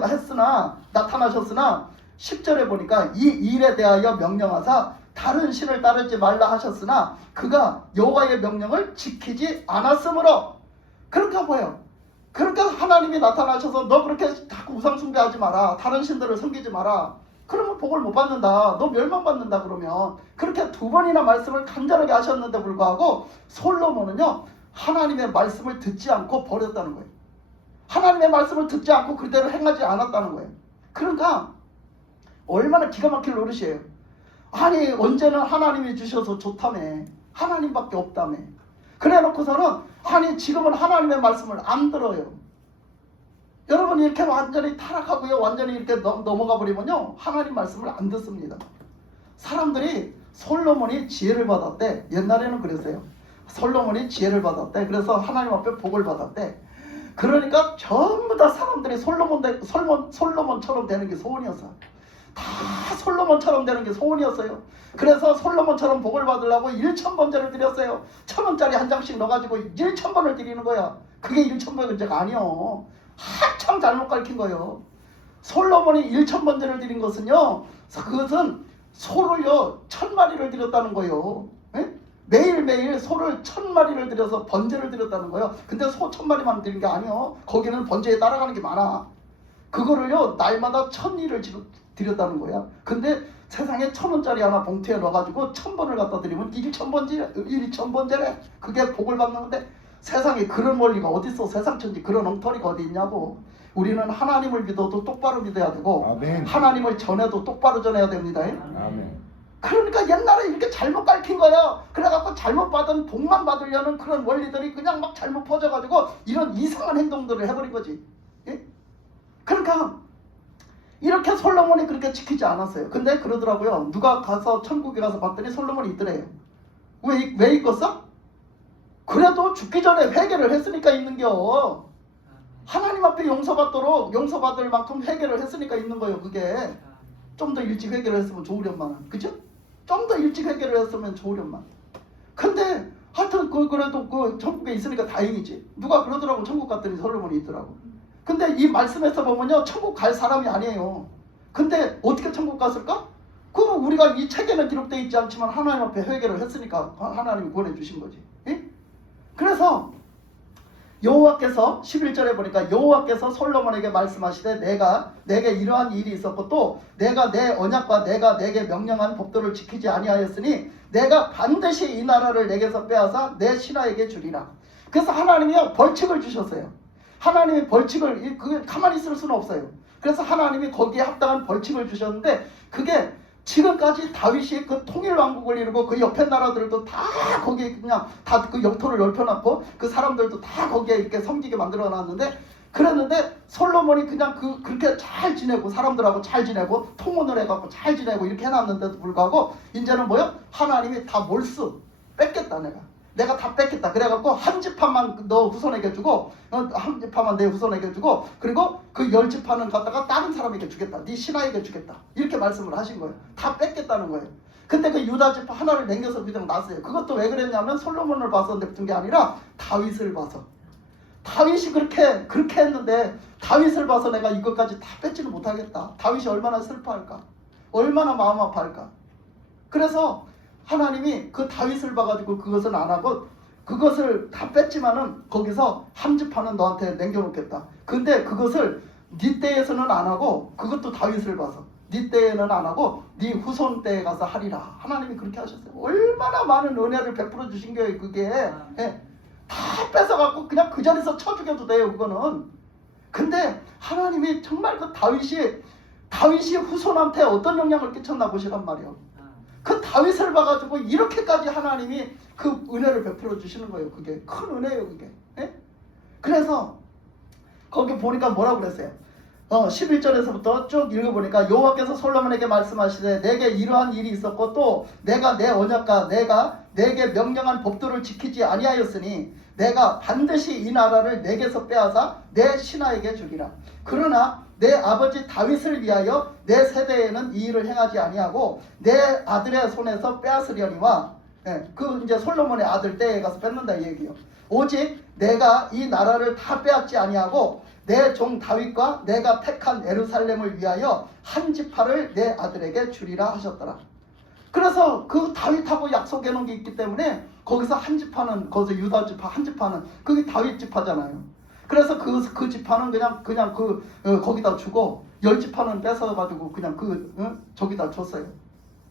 나타나셨으나 10절에 보니까 이 일에 대하여 명령하사 다른 신을 따르지 말라 하셨으나 그가 여호와의 명령을 지키지 않았으므로. 그렇게 보여. 그러니까 하나님이 나타나셔서 너 그렇게 자꾸 우상 숭배하지 마라. 다른 신들을 섬기지 마라. 그러면 복을 못 받는다. 너 멸망받는다. 그러면 그렇게 2번이나 말씀을 간절하게 하셨는데 불구하고 솔로몬은요 하나님의 말씀을 듣지 않고 버렸다는 거예요. 하나님의 말씀을 듣지 않고 그대로 행하지 않았다는 거예요. 그러니까 얼마나 기가 막힐 노릇이에요. 아니 언제는 하나님이 주셔서 좋다며. 하나님밖에 없다며. 그래 놓고서는 아니 지금은 하나님의 말씀을 안 들어요. 여러분 이렇게 완전히 타락하고요. 완전히 이렇게 넘어가 버리면요. 하나님 말씀을 안 듣습니다. 사람들이 솔로몬이 지혜를 받았대. 옛날에는 그랬어요. 솔로몬이 지혜를 받았대. 그래서 하나님 앞에 복을 받았대. 그러니까 전부 다 사람들이 솔로몬처럼 되는 게 소원이었어. 다 솔로몬처럼 되는 게 소원이었어요. 그래서 솔로몬처럼 복을 받으려고 1000번제를 드렸어요. 1000원짜리 한 장씩 넣어가지고 1000번을 드리는 거야. 그게 1000번제가 아니요. 한참 잘못 가르친 거예요. 솔로몬이 1000번제를 드린 것은요, 그것은 소를요 1000마리를 드렸다는 거예요. 에? 매일매일 소를 1000마리를 드려서 번제를 드렸다는 거예요. 근데 소 1000마리만 드린 게 아니요. 거기는 번제에 따라가는 게 많아. 그거를요 날마다 1000일을 드렸다는 거야. 근데 세상에 1000원짜리 하나 봉투에 넣어가지고 1000번을 갖다 드리면 1000번제래. 그게 복을 받는 건데, 세상에 그런 원리가 어딨어. 세상 천지 그런 엉터리가 어디 있냐고. 우리는 하나님을 믿어도 똑바로 믿어야 되고, 아멘. 하나님을 전해도 똑바로 전해야 됩니다. 아멘. 그러니까 옛날에 이렇게 잘못 가르친 거예요. 그래갖고 잘못 받은 복만 받으려는 그런 원리들이 그냥 막 잘못 퍼져가지고 이런 이상한 행동들을 해버린 거지. 예? 그러니까 이렇게 솔로몬이 그렇게 지키지 않았어요. 근데 그러더라고요. 누가 가서 천국에 가서 봤더니 솔로몬이 있더래요. 왜 있겠어? 그래도 죽기 전에 회개를 했으니까 있는겨. 하나님 앞에 용서받을 만큼 회개를 했으니까 있는 거예요. 그게 좀 더 일찍 회개를 했으면 좋으련만. 그죠? 좀 더 일찍 회개를 했으면 좋으련만. 근데 하여튼 그래도 그 천국에 있으니까 다행이지. 누가 그러더라고. 천국 갔더니 솔로몬이 있더라고. 근데 이 말씀에서 보면요, 천국 갈 사람이 아니에요. 근데 어떻게 천국 갔을까? 우리가 이 책에는 기록되어 있지 않지만 하나님 앞에 회개를 했으니까 하나님이 보내주신 거지. 예? 그래서 여호와께서 11절에 보니까 여호와께서 솔로몬에게 말씀하시되 내게 이러한 일이 있었고 또 내가 내 언약과 내가 내게 명령한 법도를 지키지 아니하였으니 내가 반드시 이 나라를 내게서 빼앗아 내 신하에게 주리라. 그래서 하나님이 벌칙을 주셨어요. 하나님이 벌칙을 가만히 있을 수는 없어요. 그래서 하나님이 거기에 합당한 벌칙을 주셨는데, 그게 지금까지 다윗이 그 통일왕국을 이루고 그 옆에 나라들도 다 거기에 그냥 다 그 영토를 넓혀놨고 그 사람들도 다 거기에 이렇게 섬기게 만들어놨는데, 그랬는데 솔로몬이 그냥 그렇게 잘 지내고 사람들하고 잘 지내고 통혼을 해갖고 잘 지내고 이렇게 해놨는데도 불구하고 이제는 뭐요? 하나님이 다 몰수 뺏겠다. 내가 다 뺏겠다. 그래갖고 한 지파만 너 후손에게 주고, 한 지파만 내 후손에게 주고, 그리고 그 10지파는 갖다가 다른 사람에게 주겠다. 네 신하에게 주겠다. 이렇게 말씀을 하신 거예요. 다 뺏겠다는 거예요. 근데 그 유다 지파 하나를 남겨서 그냥 놨어요. 그것도 왜 그랬냐면 솔로몬을 봐서 냅둔 게 아니라 다윗을 봐서. 다윗이 그렇게 했는데 다윗을 봐서 내가 이것까지 다 뺏지는 못하겠다. 다윗이 얼마나 슬퍼할까? 얼마나 마음 아파할까? 그래서 하나님이 그 다윗을 봐가지고 그것은 안 하고 그것을 다 뺐지만은 거기서 한 지파는 너한테 남겨놓겠다. 근데 그것을 네 때에서는 안 하고, 그것도 다윗을 봐서 네 때에는 안 하고 네 후손 때에 가서 하리라. 하나님이 그렇게 하셨어요. 얼마나 많은 은혜를 베풀어 주신 거예요. 그게 예. 다 뺏어갖고 그냥 그 자리에서 쳐 죽여도 돼요. 그거는. 근데 하나님이 정말 그 다윗이 후손한테 어떤 영향을 끼쳤나 보시란 말이에요. 그 다윗을 봐가지고 이렇게까지 하나님이 그 은혜를 베풀어 주시는 거예요. 그게 큰 은혜예요. 그게. 예? 그래서 거기 보니까 뭐라고 그랬어요? 11절에서부터 쭉 읽어보니까 여호와께서 솔로몬에게 말씀하시되 내게 이러한 일이 있었고 또 내가 내 언약과 내가 내게 명령한 법도를 지키지 아니하였으니 내가 반드시 이 나라를 내게서 빼앗아 내 신하에게 주리라. 그러나 내 아버지 다윗을 위하여 내 세대에는 이 일을 행하지 아니하고 내 아들의 손에서 빼앗으려니와, 그 이제 솔로몬의 아들 때에 가서 뺏는다 이 얘기요. 오직 내가 이 나라를 다 빼앗지 아니하고 내 종 다윗과 내가 택한 예루살렘을 위하여 한 지파를 내 아들에게 주리라 하셨더라. 그래서 그 다윗하고 약속해 놓은 게 있기 때문에 거기서 한 지파는, 거기서 유다 지파 한 지파는 그게 다윗 지파잖아요. 그래서 그 지파는 그냥 거기다 주고 10지파는 뺏어가지고 그냥 저기다 줬어요.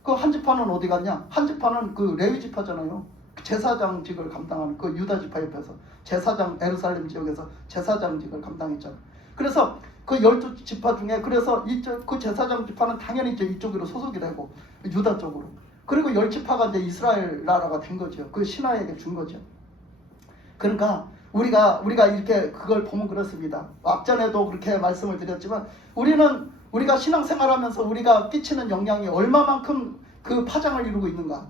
그 한 지파는 어디 갔냐? 한 지파는 그 레위 지파잖아요. 제사장직을 감당하는 그 유다 지파 옆에서 제사장, 예루살렘 지역에서 제사장직을 감당했잖아요. 그래서 그 12지파 중에 그래서 그 제사장 지파는 당연히 이제 이쪽으로 소속이 되고 유다 쪽으로. 그리고 10지파가 이제 이스라엘 나라가 된 거죠. 그 신하에게 준 거죠. 그러니까 우리가 이렇게 그걸 보면 그렇습니다. 앞전에도 그렇게 말씀을 드렸지만 우리가 신앙생활하면서 우리가 끼치는 영향이 얼마만큼 그 파장을 이루고 있는가.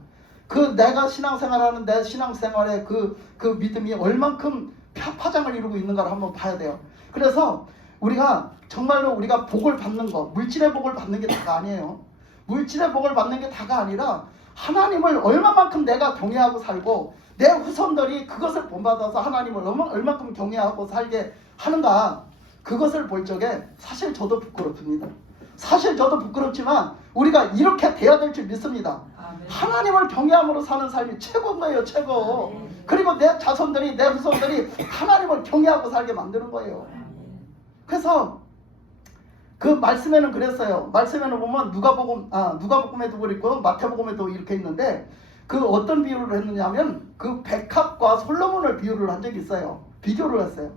그 내가 신앙생활하는 내 신앙생활의 그 믿음이 얼만큼 파장을 이루고 있는가를 한번 봐야 돼요. 그래서 우리가 정말로 우리가 복을 받는 거, 물질의 복을 받는 게 다가 아니에요. 물질의 복을 받는 게 다가 아니라 하나님을 얼마만큼 내가 경외하고 살고 내 후손들이 그것을 본받아서 하나님을 얼마만큼 경외하고 살게 하는가, 그것을 볼 적에 사실 저도 부끄럽습니다. 사실 저도 부끄럽지만 우리가 이렇게 돼야 될 줄 믿습니다. 하나님을 경외함으로 사는 삶이 최고인 거예요. 최고. 그리고 내 자손들이, 내 후손들이 하나님을 경외하고 살게 만드는 거예요. 그래서 그 말씀에는 그랬어요. 말씀에는 보면 누가복음에도 그랬고 마태복음에도 이렇게 있는데, 그 어떤 비유를 했느냐면 그 백합과 솔로몬을 비유를 한 적이 있어요. 비교를 했어요.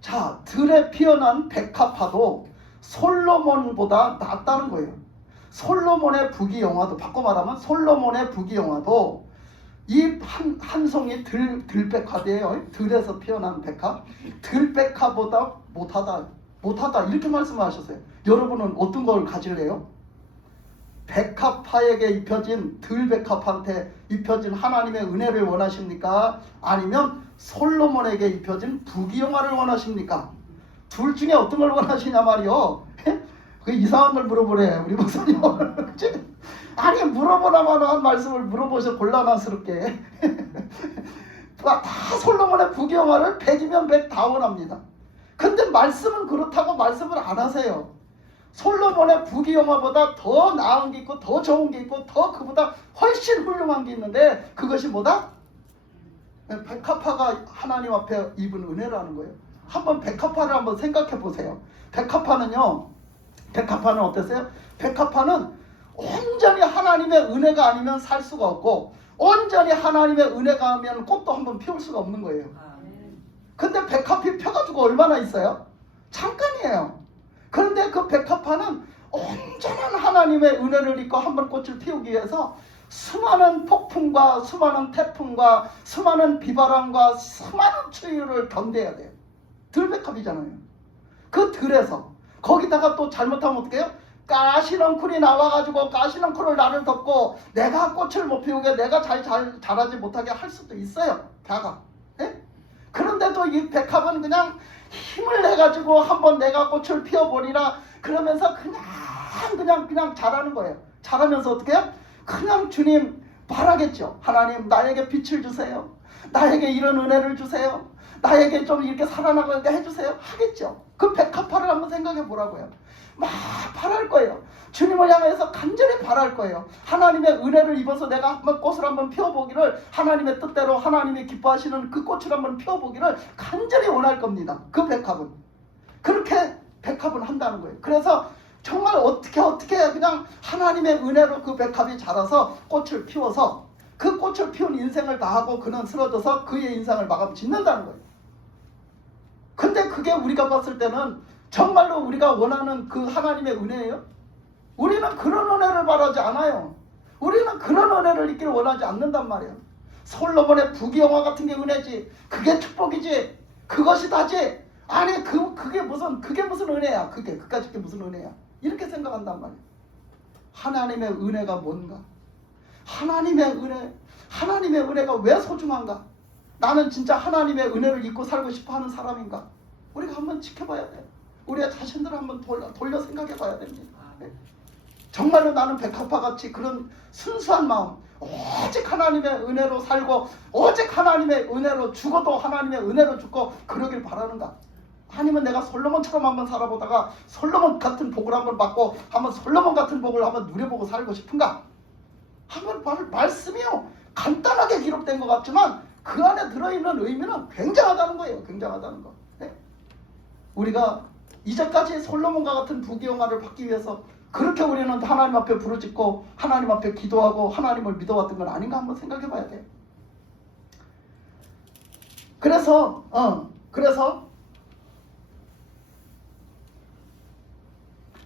자, 들에 피어난 백합화도 솔로몬보다 낫다는 거예요. 솔로몬의 부귀영화도, 바꿔 말하면 솔로몬의 부귀영화도 이 한 송이 들백합이에요. 들에서 피어난 백합, 들백합보다 못하다 이렇게 말씀하셨어요. 여러분은 어떤 걸 가질래요? 백합화에게 입혀진, 들백합한테 입혀진 하나님의 은혜를 원하십니까? 아니면 솔로몬에게 입혀진 부귀영화를 원하십니까? 둘 중에 어떤 걸 원하시냐 말이요. 그 이상한 걸 물어보래 우리 목사님. 아니 물어보라만 한 말씀을 물어보셔 곤란스럽게. 다 솔로몬의 부귀영화를 100이면 100 다 원합니다. 근데 말씀은 그렇다고 말씀을 안 하세요. 솔로몬의 부귀영화보다 더 나은 게 있고 더 좋은 게 있고 더 그보다 훨씬 훌륭한 게 있는데, 그것이 뭐다? 백합화가 하나님 앞에 입은 은혜라는 거예요. 한번 백합화를 한번 생각해 보세요. 백합화는 어땠어요? 백합화는 온전히 하나님의 은혜가 아니면 살 수가 없고, 온전히 하나님의 은혜가 아니면 꽃도 한번 피울 수가 없는 거예요. 근데 백합이 펴가지고 얼마나 있어요? 잠깐이에요. 그런데 그 백합화는 온전한 하나님의 은혜를 입고 한번 꽃을 피우기 위해서 수많은 폭풍과 수많은 태풍과 수많은 비바람과 수많은 추위를 견뎌야 돼요. 들백합이잖아요. 그 들에서 거기다가 또 잘못하면 어떻게 해요? 가시넝쿨이 나와가지고 가시넝쿨을 나를 덮고 내가 꽃을 못 피우게, 내가 자라지 못하게 할 수도 있어요. 다가. 예? 그런데도 이 백합은 그냥 힘을 내가지고 한번 내가 꽃을 피워버리라 그러면서 그냥 자라는 거예요. 자라면서 어떻게 해요? 그냥 주님 바라겠죠. 하나님 나에게 빛을 주세요. 나에게 이런 은혜를 주세요. 나에게 좀 이렇게 살아나가게 해주세요. 하겠죠. 그 백합화를 한번 생각해 보라고요. 막 바랄 거예요. 주님을 향해서 간절히 바랄 거예요. 하나님의 은혜를 입어서 내가 한번 꽃을 한번 피워보기를, 하나님의 뜻대로 하나님이 기뻐하시는 그 꽃을 한번 피워보기를 간절히 원할 겁니다. 그 백합은. 그렇게 백합은 한다는 거예요. 그래서 정말 어떻게 그냥 하나님의 은혜로 그 백합이 자라서 꽃을 피워서 그 꽃을 피운 인생을 다하고 그는 쓰러져서 그의 인생을 마감 짓는다는 거예요. 근데 그게 우리가 봤을 때는 정말로 우리가 원하는 그 하나님의 은혜예요? 우리는 그런 은혜를 바라지 않아요. 우리는 그런 은혜를 입기를 원하지 않는단 말이에요. 솔로몬의 부귀영화 같은 게 은혜지, 그게 축복이지, 그것이 다지. 아니 그게 무슨 은혜야? 그까짓 게 무슨 은혜야? 이렇게 생각한단 말이에요. 하나님의 은혜가 뭔가? 하나님의 은혜가 왜 소중한가? 나는 진짜 하나님의 은혜를 입고 살고 싶어 하는 사람인가? 우리가 한번 지켜봐야 돼요. 우리의 자신들을 한번 돌려 생각해 봐야 됩니다. 정말로 나는 백합화같이 그런 순수한 마음, 오직 하나님의 은혜로 살고 오직 하나님의 은혜로 죽어도 하나님의 은혜로 죽고 그러길 바라는가? 아니면 내가 솔로몬처럼 한번 살아보다가 솔로몬 같은 복을 한번 받고 한번 솔로몬 같은 복을 한번 누려보고 살고 싶은가? 한번 말씀이요 간단하게 기록된 것 같지만 그 안에 들어있는 의미는 굉장하다는 거예요. 굉장하다는 거. 네? 우리가 이제까지 솔로몬과 같은 부귀영화를 받기 위해서 그렇게 우리는 하나님 앞에 부르짖고 하나님 앞에 기도하고 하나님을 믿어왔던 건 아닌가 한번 생각해 봐야 돼요.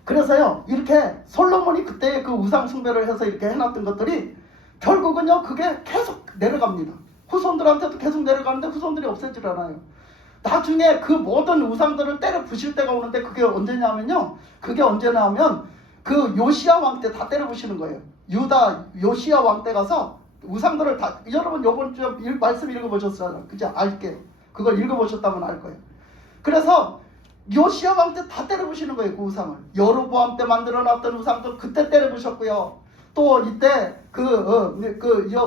그래서요 이렇게 솔로몬이 그때 그 우상 숭배를 해서 이렇게 해놨던 것들이 결국은요 그게 계속 내려갑니다. 후손들한테도 계속 내려가는데 후손들이 없애질 않아요. 나중에 그 모든 우상들을 때려 부실 때가 오는데 그게 언제냐면요. 그게 언제냐 하면 그 요시야 왕 때 다 때려 부시는 거예요. 유다 요시야 왕 때 가서 우상들을 다 여러분 요번 주에 말씀 읽어보셨잖아요. 그죠? 알게요. 그걸 읽어보셨다면 알 거예요. 그래서 요시야 왕 때 다 때려부시는 거예요. 그 우상을. 여로보암 때 만들어놨던 우상도 그때 때려부셨고요. 또 이때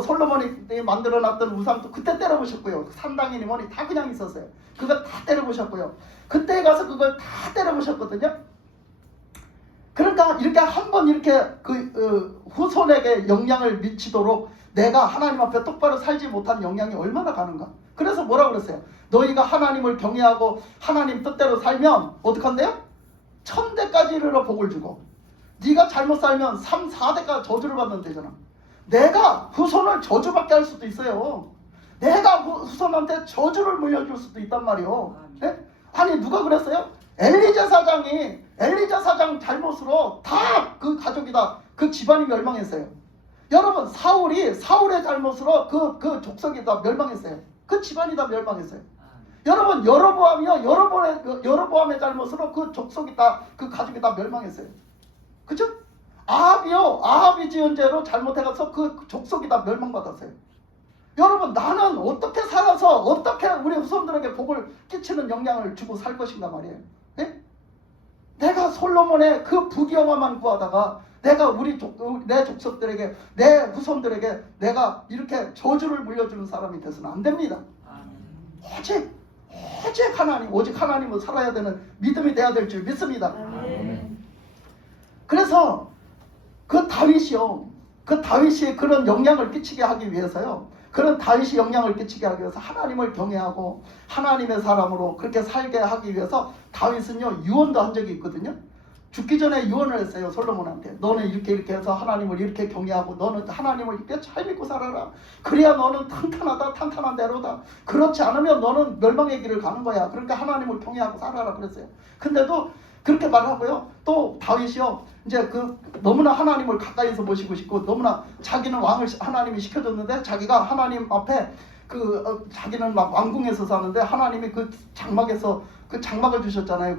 솔로몬이 만들어놨던 우상도 그때 때려부셨고요. 산당이니 뭐니 다 그냥 있었어요. 그거 다 때려부셨고요. 그때 가서 그걸 다 때려부셨거든요. 그러니까 이렇게 한번 이렇게 후손에게 영향을 미치도록 내가 하나님 앞에 똑바로 살지 못한 영향이 얼마나 가는가. 그래서 뭐라고 그랬어요? 너희가 하나님을 경외하고 하나님 뜻대로 살면 어떡한대요? 1000대까지 이르러 복을 주고, 네가 잘못 살면 3, 4대까지 저주를 받는 데잖아. 내가 후손을 저주받게 할 수도 있어요. 내가 후손한테 저주를 물려줄 수도 있단 말이에요. 네? 아니 누가 그랬어요? 엘리자 사장 잘못으로 다 그 가족이다, 그 집안이 멸망했어요. 여러분 사울의 잘못으로 그 족속이 다 멸망했어요. 그 집안이 다 멸망했어요. 여러분 여로보암의 잘못으로 그 족속이 다, 그 가족이 다 멸망했어요. 그죠? 아합이 지은 죄로 잘못해가서 그 족속이 다 멸망받았어요. 여러분 나는 어떻게 살아서 어떻게 우리 후손들에게 복을 끼치는 영향을 주고 살 것인가 말이에요. 네? 내가 솔로몬의 그 부귀영화만 구하다가 내가 내 족속들에게, 내 후손들에게 내가 이렇게 저주를 물려주는 사람이 돼서는 안 됩니다. 오직 하나님을 살아야 되는 믿음이 돼야 될 줄 믿습니다. 그래서 그 다윗이 그런 영향을 끼치게 하기 위해서요, 그런 다윗이 영향을 끼치게 하기 위해서 하나님을 경외하고 하나님의 사람으로 그렇게 살게 하기 위해서 다윗은요 유언도 한 적이 있거든요. 죽기 전에 유언을 했어요. 솔로몬한테. 너는 이렇게 해서 하나님을 이렇게 경외하고 너는 하나님을 이렇게 잘 믿고 살아라. 그래야 너는 탄탄한 대로다. 그렇지 않으면 너는 멸망의 길을 가는 거야. 그러니까 하나님을 경외하고 살아라 그랬어요. 근데도 그렇게 말하고요, 또 다윗이요 이제 너무나 하나님을 가까이서 모시고 싶고, 너무나 자기는 왕을 하나님이 시켜줬는데 자기가 하나님 앞에 자기는 막 왕궁에서 사는데 하나님이 그 장막을 주셨잖아요.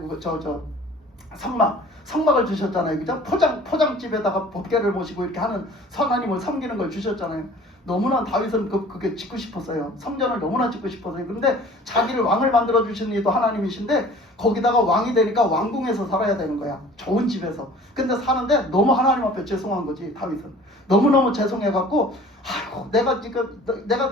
성막을 주셨잖아요. 그죠? 포장집에다가 법궤를 모시고 이렇게 하는 하나님을 섬기는 걸 주셨잖아요. 너무나 다윗은 그게 짓고 싶었어요. 성전을 너무나 짓고 싶었어요. 그런데 자기를 왕을 만들어 주신 이도 하나님이신데 거기다가 왕이 되니까 왕궁에서 살아야 되는 거야. 좋은 집에서. 근데 사는데 너무 하나님 앞에 죄송한 거지. 다윗은 너무너무 죄송해갖고, 아이고 내가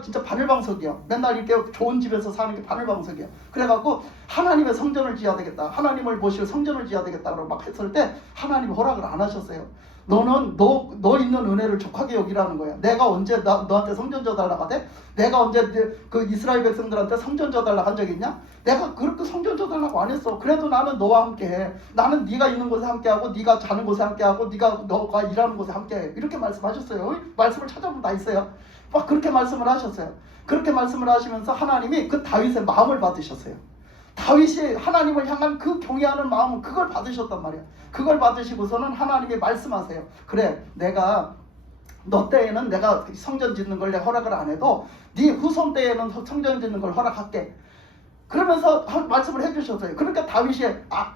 진짜 바늘방석이야. 맨날 이렇게 좋은 집에서 사는 게 바늘방석이야. 그래갖고 하나님의 성전을 지어야 되겠다, 하나님을 모실 성전을 지어야 되겠다고 막 했을 때 하나님이 허락을 안 하셨어요. 너는 너 있는 은혜를 족하게 여기라는 거야. 내가 언제 너한테 성전 져달라고 하대? 내가 언제 그 이스라엘 백성들한테 성전 져달라고 한 적이 있냐? 내가 그렇게 성전 져달라고 안 했어. 그래도 나는 너와 함께해. 나는 네가 있는 곳에 함께하고, 네가 자는 곳에 함께하고, 너가 일하는 곳에 함께해. 이렇게 말씀하셨어요. 말씀을 찾아보면 다 있어요. 막 그렇게 말씀을 하셨어요. 그렇게 말씀을 하시면서 하나님이 그 다윗의 마음을 받으셨어요. 다윗이 하나님을 향한 그 경외하는 마음은 그걸 받으셨단 말이야. 그걸 받으시고서는 하나님이 말씀하세요. 그래, 너 때에는 내가 성전 짓는 걸 내가 허락을 안 해도 네 후손 때에는 성전 짓는 걸 허락할게. 그러면서 말씀을 해주셨어요. 그러니까 다윗이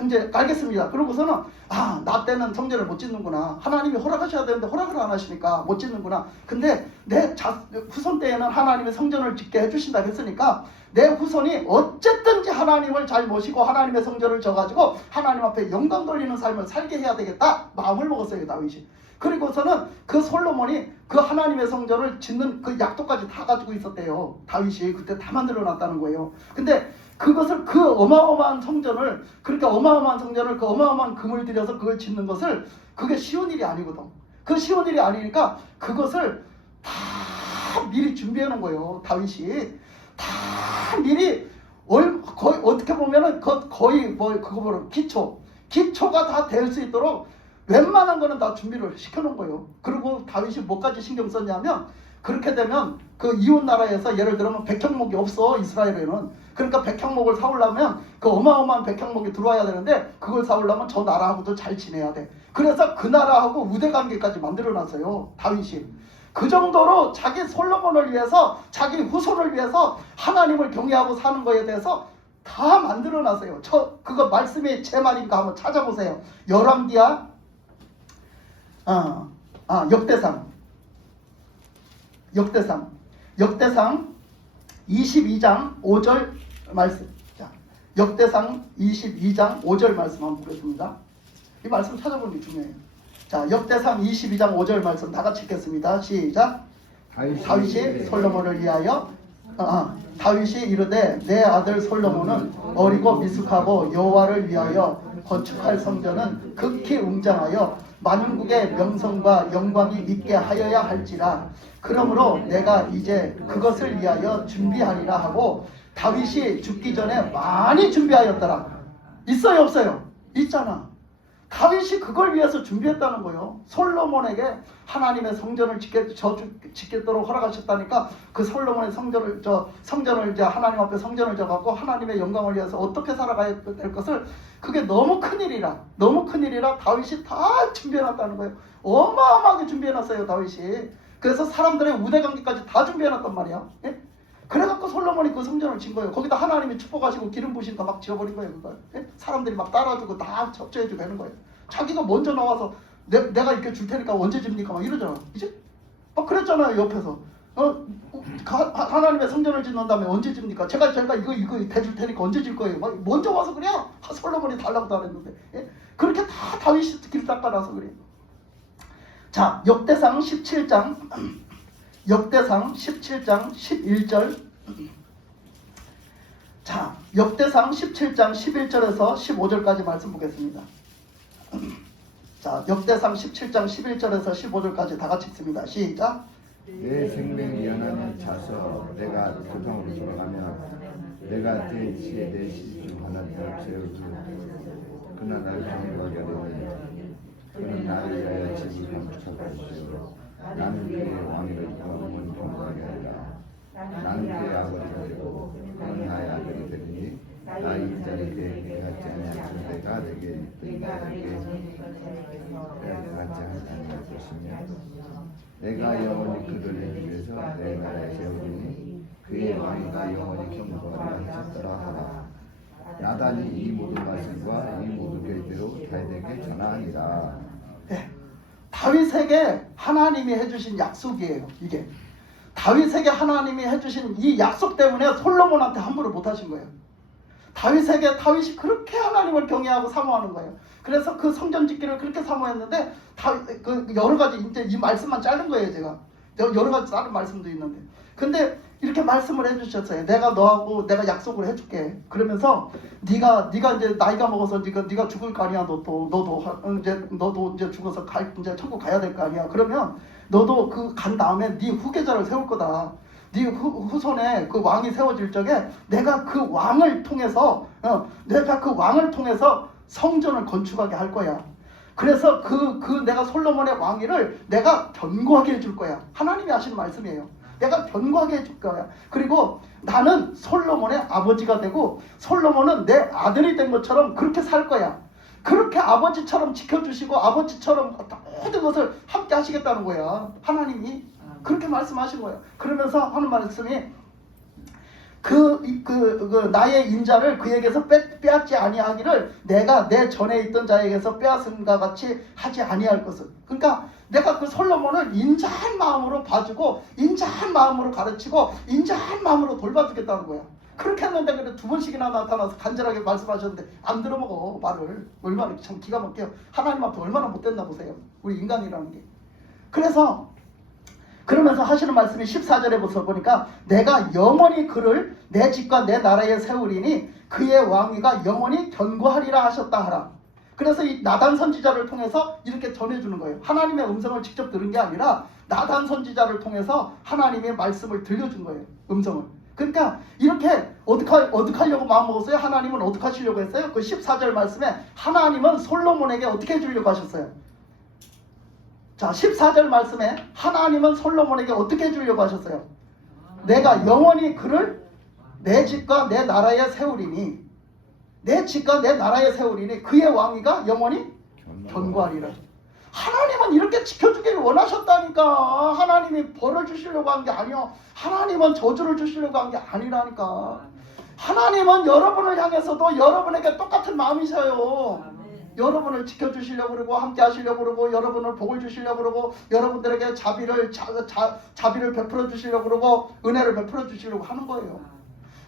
이제 알겠습니다. 그러고서는 나 때는 성전을 못 짓는구나. 하나님이 허락하셔야 되는데 허락을 안 하시니까 못 짓는구나. 근데 내 후손 때에는 하나님이 성전을 짓게 해주신다 했으니까 내 후손이 어쨌든지 하나님을 잘 모시고 하나님의 성전을 져가지고 하나님 앞에 영광 돌리는 삶을 살게 해야 되겠다 마음을 먹었어요, 다윗이. 그리고서는 그 솔로몬이 그 하나님의 성전을 짓는 그 약도까지 다 가지고 있었대요. 다윗이 그때 다 만들어 놨다는 거예요. 근데 그것을 그 어마어마한 성전을 그 어마어마한 금을 들여서 그걸 짓는 것을, 그게 쉬운 일이 아니거든. 그 쉬운 일이 아니니까 그것을 다 미리 준비해 놓은 거예요. 다윗이 다 미리 거의 어떻게 보면은 거의 기초가 다 될 수 있도록 웬만한 거는 다 준비를 시켜놓은 거예요. 그리고 다윗이 뭐까지 신경 썼냐면, 그렇게 되면 그 이웃 나라에서 예를 들면 백향목이 없어, 이스라엘에는. 그러니까 백향목을 사오려면 그 어마어마한 백향목이 들어와야 되는데 그걸 사오려면 저 나라하고도 잘 지내야 돼. 그래서 그 나라하고 우대관계까지 만들어놨어요, 다윗이. 그 정도로 자기 솔로몬을 위해서, 자기 후손을 위해서 하나님을 경외하고 사는 거에 대해서 다 만들어놨어요. 그거 말씀이 제 말인가 한번 찾아보세요. 열왕기하 역대상 역대상 22장 5절 말씀. 자, 역대상 22장 5절 말씀 한번 보겠습니다. 이 말씀 찾아보는 게 중요해요. 자, 역대상 22장 5절 말씀 다 같이 읽겠습니다. 시작. 다윗이 솔로몬을 위하여 다윗이 이르되 내 아들 솔로몬은 어리고 미숙하고 여호와를 위하여 건축할 성전은 극히 웅장하여 만국의 명성과 영광이 있게 하여야 할지라. 그러므로 내가 이제 그것을 위하여 준비하리라 하고 다윗이 죽기 전에 많이 준비하였더라. 있어요 없어요? 있잖아. 다윗이 그걸 위해서 준비했다는 거예요. 솔로몬에게 하나님의 성전을 짓겠도록 허락하셨다니까 그 솔로몬의 성전을 이제 하나님 앞에 성전을 잡았고 하나님의 영광을 위해서 어떻게 살아가야 될 것을 그게 너무 큰일이라 다윗이 다 준비해놨다는 거예요. 어마어마하게 준비해놨어요 다윗이. 그래서 사람들의 우대관계까지 다 해놨단 말이야. 예? 그래갖고 솔로몬이 그 성전을 진 거예요. 거기다 하나님이 축복하시고 기름 부으시니까 막 지어버린 거예요. 그걸. 예? 사람들이 막 따라주고 다 접대해주고 하는 거예요. 자기가 먼저 나와서 내가 이렇게 줄 테니까 언제 줍니까? 막 이러잖아. 이제? 막 그랬잖아요 옆에서. 하나님의 성전을 짓는 다음에 언제 줍니까? 제가 이거 대줄 테니까 언제 줄 거예요? 막 먼저 와서 그래요. 솔로몬이 달라고도 안 했는데. 예? 그렇게 다 다윗이 길 닦아놔서 그래요. 자, 역대상 17장 11절. 자, 역대상 17장 11절에서 15절까지 말씀 보겠습니다. 자, 역대상 17장 11절에서 15절까지 다 같이 읽습니다. 시작. 내 생명이 연한히 차서 내가 고통으로 돌아가며 내가 내 시에 내 시중 하나님을 세우고 그는 나를 경외하게 하리니 그는 나를 위하여 집을 건축할 것이요 나는 그의 왕위를 영원히 경고하게 하리라. 나는 그의 아버지가 되고 그는 나의 아들이 되리니 나의 인자를 그에게 갖지 아니하신 내가 내게 있더니 내게 갖지 아니할 것이며 내가 영원히 그를 내 위해서 내 나라에 세우리니 그의 왕위가 영원히 경고하리라 하셨더라 하라. 나단이 이 모든 말씀과 이 모든 계획대로 다윗에게 전하니라. 네. 다윗에게 하나님이 해주신 약속이에요. 이게 다윗에게 하나님이 해주신 이 약속 때문에 솔로몬한테 함부로 못하신 거예요. 다윗이 그렇게 하나님을 경외하고 사모하는 거예요. 그래서 그 성전 짓기를 그렇게 사모했는데 여러 가지 이제 이 말씀만 자른 거예요. 제가 여러 가지 다른 말씀도 있는데 근데 이렇게 말씀을 해주셨어요. 내가 약속을 해줄게. 그러면서 네가 이제 나이가 먹어서 네가 죽을 거 아니야. 너도 이제 죽어서 이제 천국 가야 될 거 아니야. 그러면 너도 그 간 다음에 네 후계자를 세울 거다. 네 후손에 그 왕이 세워질 적에 내가 그 왕을 통해서 성전을 건축하게 할 거야. 그래서 내가 솔로몬의 왕위를 내가 견고하게 해줄 거야. 하나님이 하시는 말씀이에요. 내가 견고하게 해줄 거야. 그리고 나는 솔로몬의 아버지가 되고 솔로몬은 내 아들이 된 것처럼 그렇게 살 거야. 그렇게 아버지처럼 지켜주시고 아버지처럼 모든 것을 함께 하시겠다는 거야. 하나님이 그렇게 말씀하신 거예요. 그러면서 하는 말씀이 나의 인자를 그에게서 빼앗지 아니하기를 내가 내 전에 있던 자에게서 빼앗음과 같이 하지 아니할 것을. 그러니까 내가 그 솔로몬을 인자한 마음으로 봐주고 인자한 마음으로 가르치고 인자한 마음으로 돌봐주겠다는 거야. 그렇게 했는데 그래 2번씩이나 나타나서 간절하게 말씀하셨는데 안 들어먹어 말을. 얼마나 참 기가 막혀요. 하나님 앞에 얼마나 못됐나 보세요. 우리 인간이라는 게. 그러면서 하시는 말씀이 14절에 보니까 내가 영원히 그를 내 집과 내 나라에 세우리니 그의 왕위가 영원히 견고하리라 하셨다 하라. 그래서 이 나단 선지자를 통해서 이렇게 전해주는 거예요. 하나님의 음성을 직접 들은 게 아니라 나단 선지자를 통해서 하나님의 말씀을 들려준 거예요. 음성을. 그러니까 이렇게 어떻게 하려고 마음먹었어요? 하나님은 어떻게 하시려고 했어요? 그 14절 말씀에 하나님은 솔로몬에게 어떻게 해주려고 하셨어요? 자, 14절 말씀에 하나님은 솔로몬에게 어떻게 해주려고 하셨어요? 내가 영원히 그를 내 집과 내 나라에 세우리니 그의 왕위가 영원히 견고하리라. 하나님은 이렇게 지켜주기를 원하셨다니까. 하나님이 벌을 주시려고 한 게 아니요. 하나님은 저주를 주시려고 한 게 아니라니까. 하나님은 여러분을 향해서도 여러분에게 똑같은 마음이셔요. 여러분을 지켜주시려고 그러고 함께 하시려고 그러고 여러분을 복을 주시려고 그러고 여러분들에게 자비를 베풀어 주시려고 그러고 은혜를 베풀어 주시려고 하는 거예요.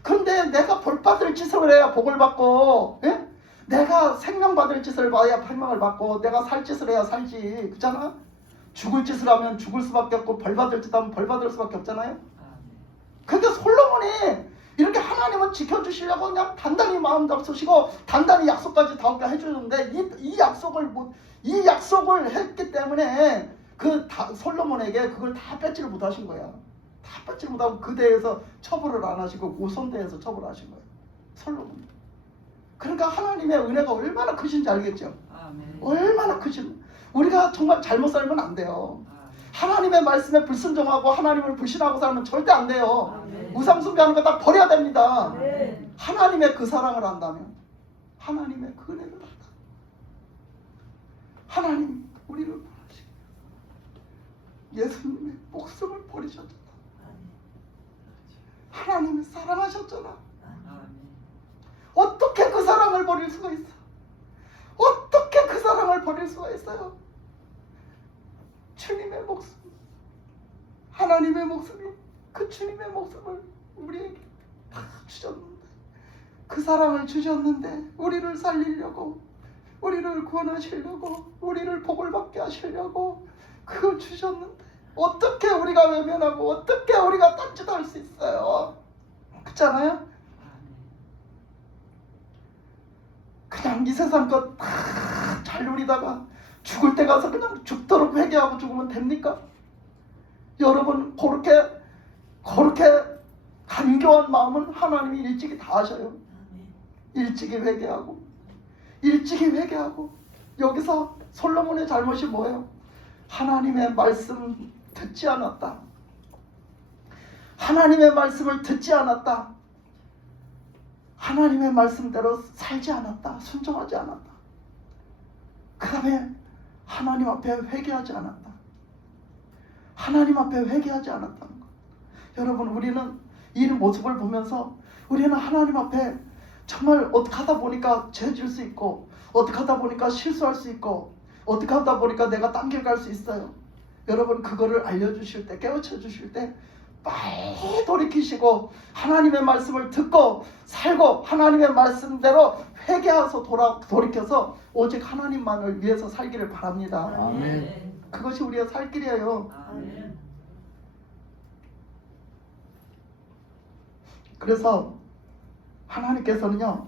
그런데 내가 벌받을 짓을 해야 복을 받고, 예? 내가 생명받을 짓을 봐야 생명을 받고 내가 살 짓을 해야 살지. 그렇잖아? 죽을 짓을 하면 죽을 수밖에 없고 벌받을 짓 하면 벌받을 수밖에 없잖아요. 근데 솔로몬이 이렇게 하나님은 지켜주시려고 그냥 단단히 마음 잡수시고 단단히 약속까지 다 해주는데 이 약속을 했기 때문에 솔로몬에게 그걸 다 뺏지를 못하신 거야. 다 뺏지를 못하고 그 대에서 처벌을 안 하시고 오손대에서 처벌하신 거예요. 솔로몬. 그러니까 하나님의 은혜가 얼마나 크신지 알겠죠? 아멘. 얼마나 크신. 우리가 정말 잘못 살면 안 돼요. 하나님의 말씀에 불순종하고 하나님을 불신하고 살면 절대 안 돼요. 우상숭배하는 거 다 버려야 됩니다. 하나님의 그 사랑을 한다면, 하나님의 그 은혜를 한다. 하나님 우리를 버리시고 예수님의 목숨을 버리셨잖아. 하나님을 사랑하셨잖아. 어떻게 그 사랑을 버릴 수가 있어? 어떻게 그 사랑을 버릴 수가 있어요? 주님의 목숨, 하나님의 목숨이 그 주님의 목숨을 우리에게 다 주셨는데, 그 사랑을 주셨는데 우리를 살리려고, 우리를 구원하시려고, 우리를 복을 받게 하시려고 그걸 주셨는데 어떻게 우리가 외면하고 어떻게 우리가 딴짓할 수 있어요? 그렇잖아요? 그냥 이 세상 것 다 잘 누리다가 죽을 때 가서 그냥 죽도록 회개하고 죽으면 됩니까? 여러분 그렇게 간교한 마음은 하나님이 일찍이 다 하셔요. 일찍이 회개하고 여기서 솔로몬의 잘못이 뭐예요? 하나님의 말씀 듣지 않았다. 하나님의 말씀을 듣지 않았다. 하나님의 말씀대로 살지 않았다. 순종하지 않았다. 그 다음에 하나님 앞에 회개하지 않았다. 하나님 앞에 회개하지 않았다는 것. 여러분 우리는 이 모습을 보면서 우리는 하나님 앞에 정말 어떻게 하다 보니까 죄 질 수 있고 어떻게 하다 보니까 실수할 수 있고 어떻게 하다 보니까 내가 딴 길 갈 수 있어요. 여러분 그거를 알려주실 때, 깨우쳐 주실 때 빨리 돌이키시고 하나님의 말씀을 듣고 살고 하나님의 말씀대로 회개해서 돌이켜서 오직 하나님만을 위해서 살기를 바랍니다. 아멘. 그것이 우리의 살 길이에요. 아멘. 그래서 하나님께서는요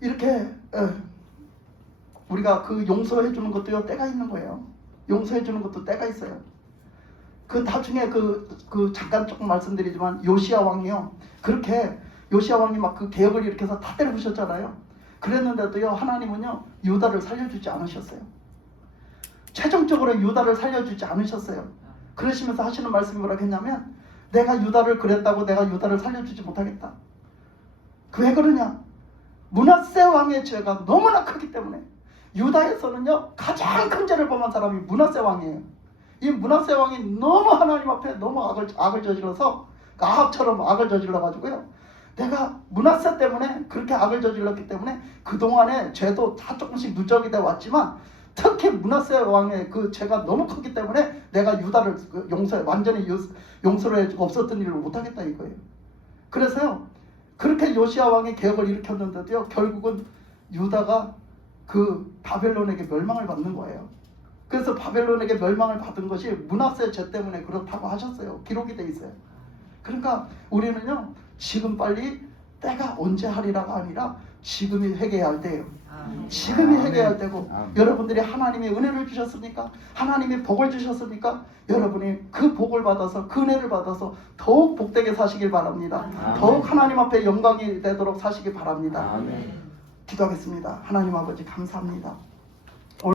이렇게 우리가 그 용서해 주는 것도요 때가 있는 거예요. 용서해 주는 것도 때가 있어요. 그 나중에 잠깐 조금 말씀드리지만 요시야 왕이요 그렇게 요시야 왕이 막 그 개혁을 일으켜서 다 때려부셨잖아요. 그랬는데도요 하나님은요 유다를 살려주지 않으셨어요. 최종적으로 유다를 살려주지 않으셨어요. 그러시면서 하시는 말씀이 뭐라고 했냐면 내가 유다를 그랬다고 내가 유다를 살려주지 못하겠다. 왜 그러냐? 므낫세 왕의 죄가 너무나 크기 때문에. 유다에서는요 가장 큰 죄를 범한 사람이 므낫세 왕이에요. 이 므낫세 왕이 너무 하나님 앞에 너무 악을 저질러서 아합처럼 악을 저질러 가지고요 내가 므낫세 때문에 그렇게 악을 저질렀기 때문에 그동안의 죄도 다 조금씩 누적이 돼 왔지만 특히 므낫세 왕의 그 죄가 너무 컸기 때문에 내가 유다를 완전히 용서를 해주고 없었던 일을 못하겠다 이거예요. 그래서요 그렇게 요시야 왕이 개혁을 일으켰는데도요 결국은 유다가 그 바벨론에게 멸망을 받는 거예요. 그래서 바벨론에게 멸망을 받은 것이 므낫세 죄 때문에 그렇다고 하셨어요. 기록이 돼 있어요. 그러니까 우리는요 지금 빨리 때가 언제 하리라가 아니라 지금이 회개해야 할 때예요. 지금이 회개해야 할 때고 여러분들이 하나님의 은혜를 주셨습니까? 하나님이 복을 주셨습니까? 여러분이 그 복을 받아서 그 은혜를 받아서 더욱 복되게 사시길 바랍니다. 더욱 하나님 앞에 영광이 되도록 사시길 바랍니다. 기도하겠습니다. 하나님 아버지 감사합니다.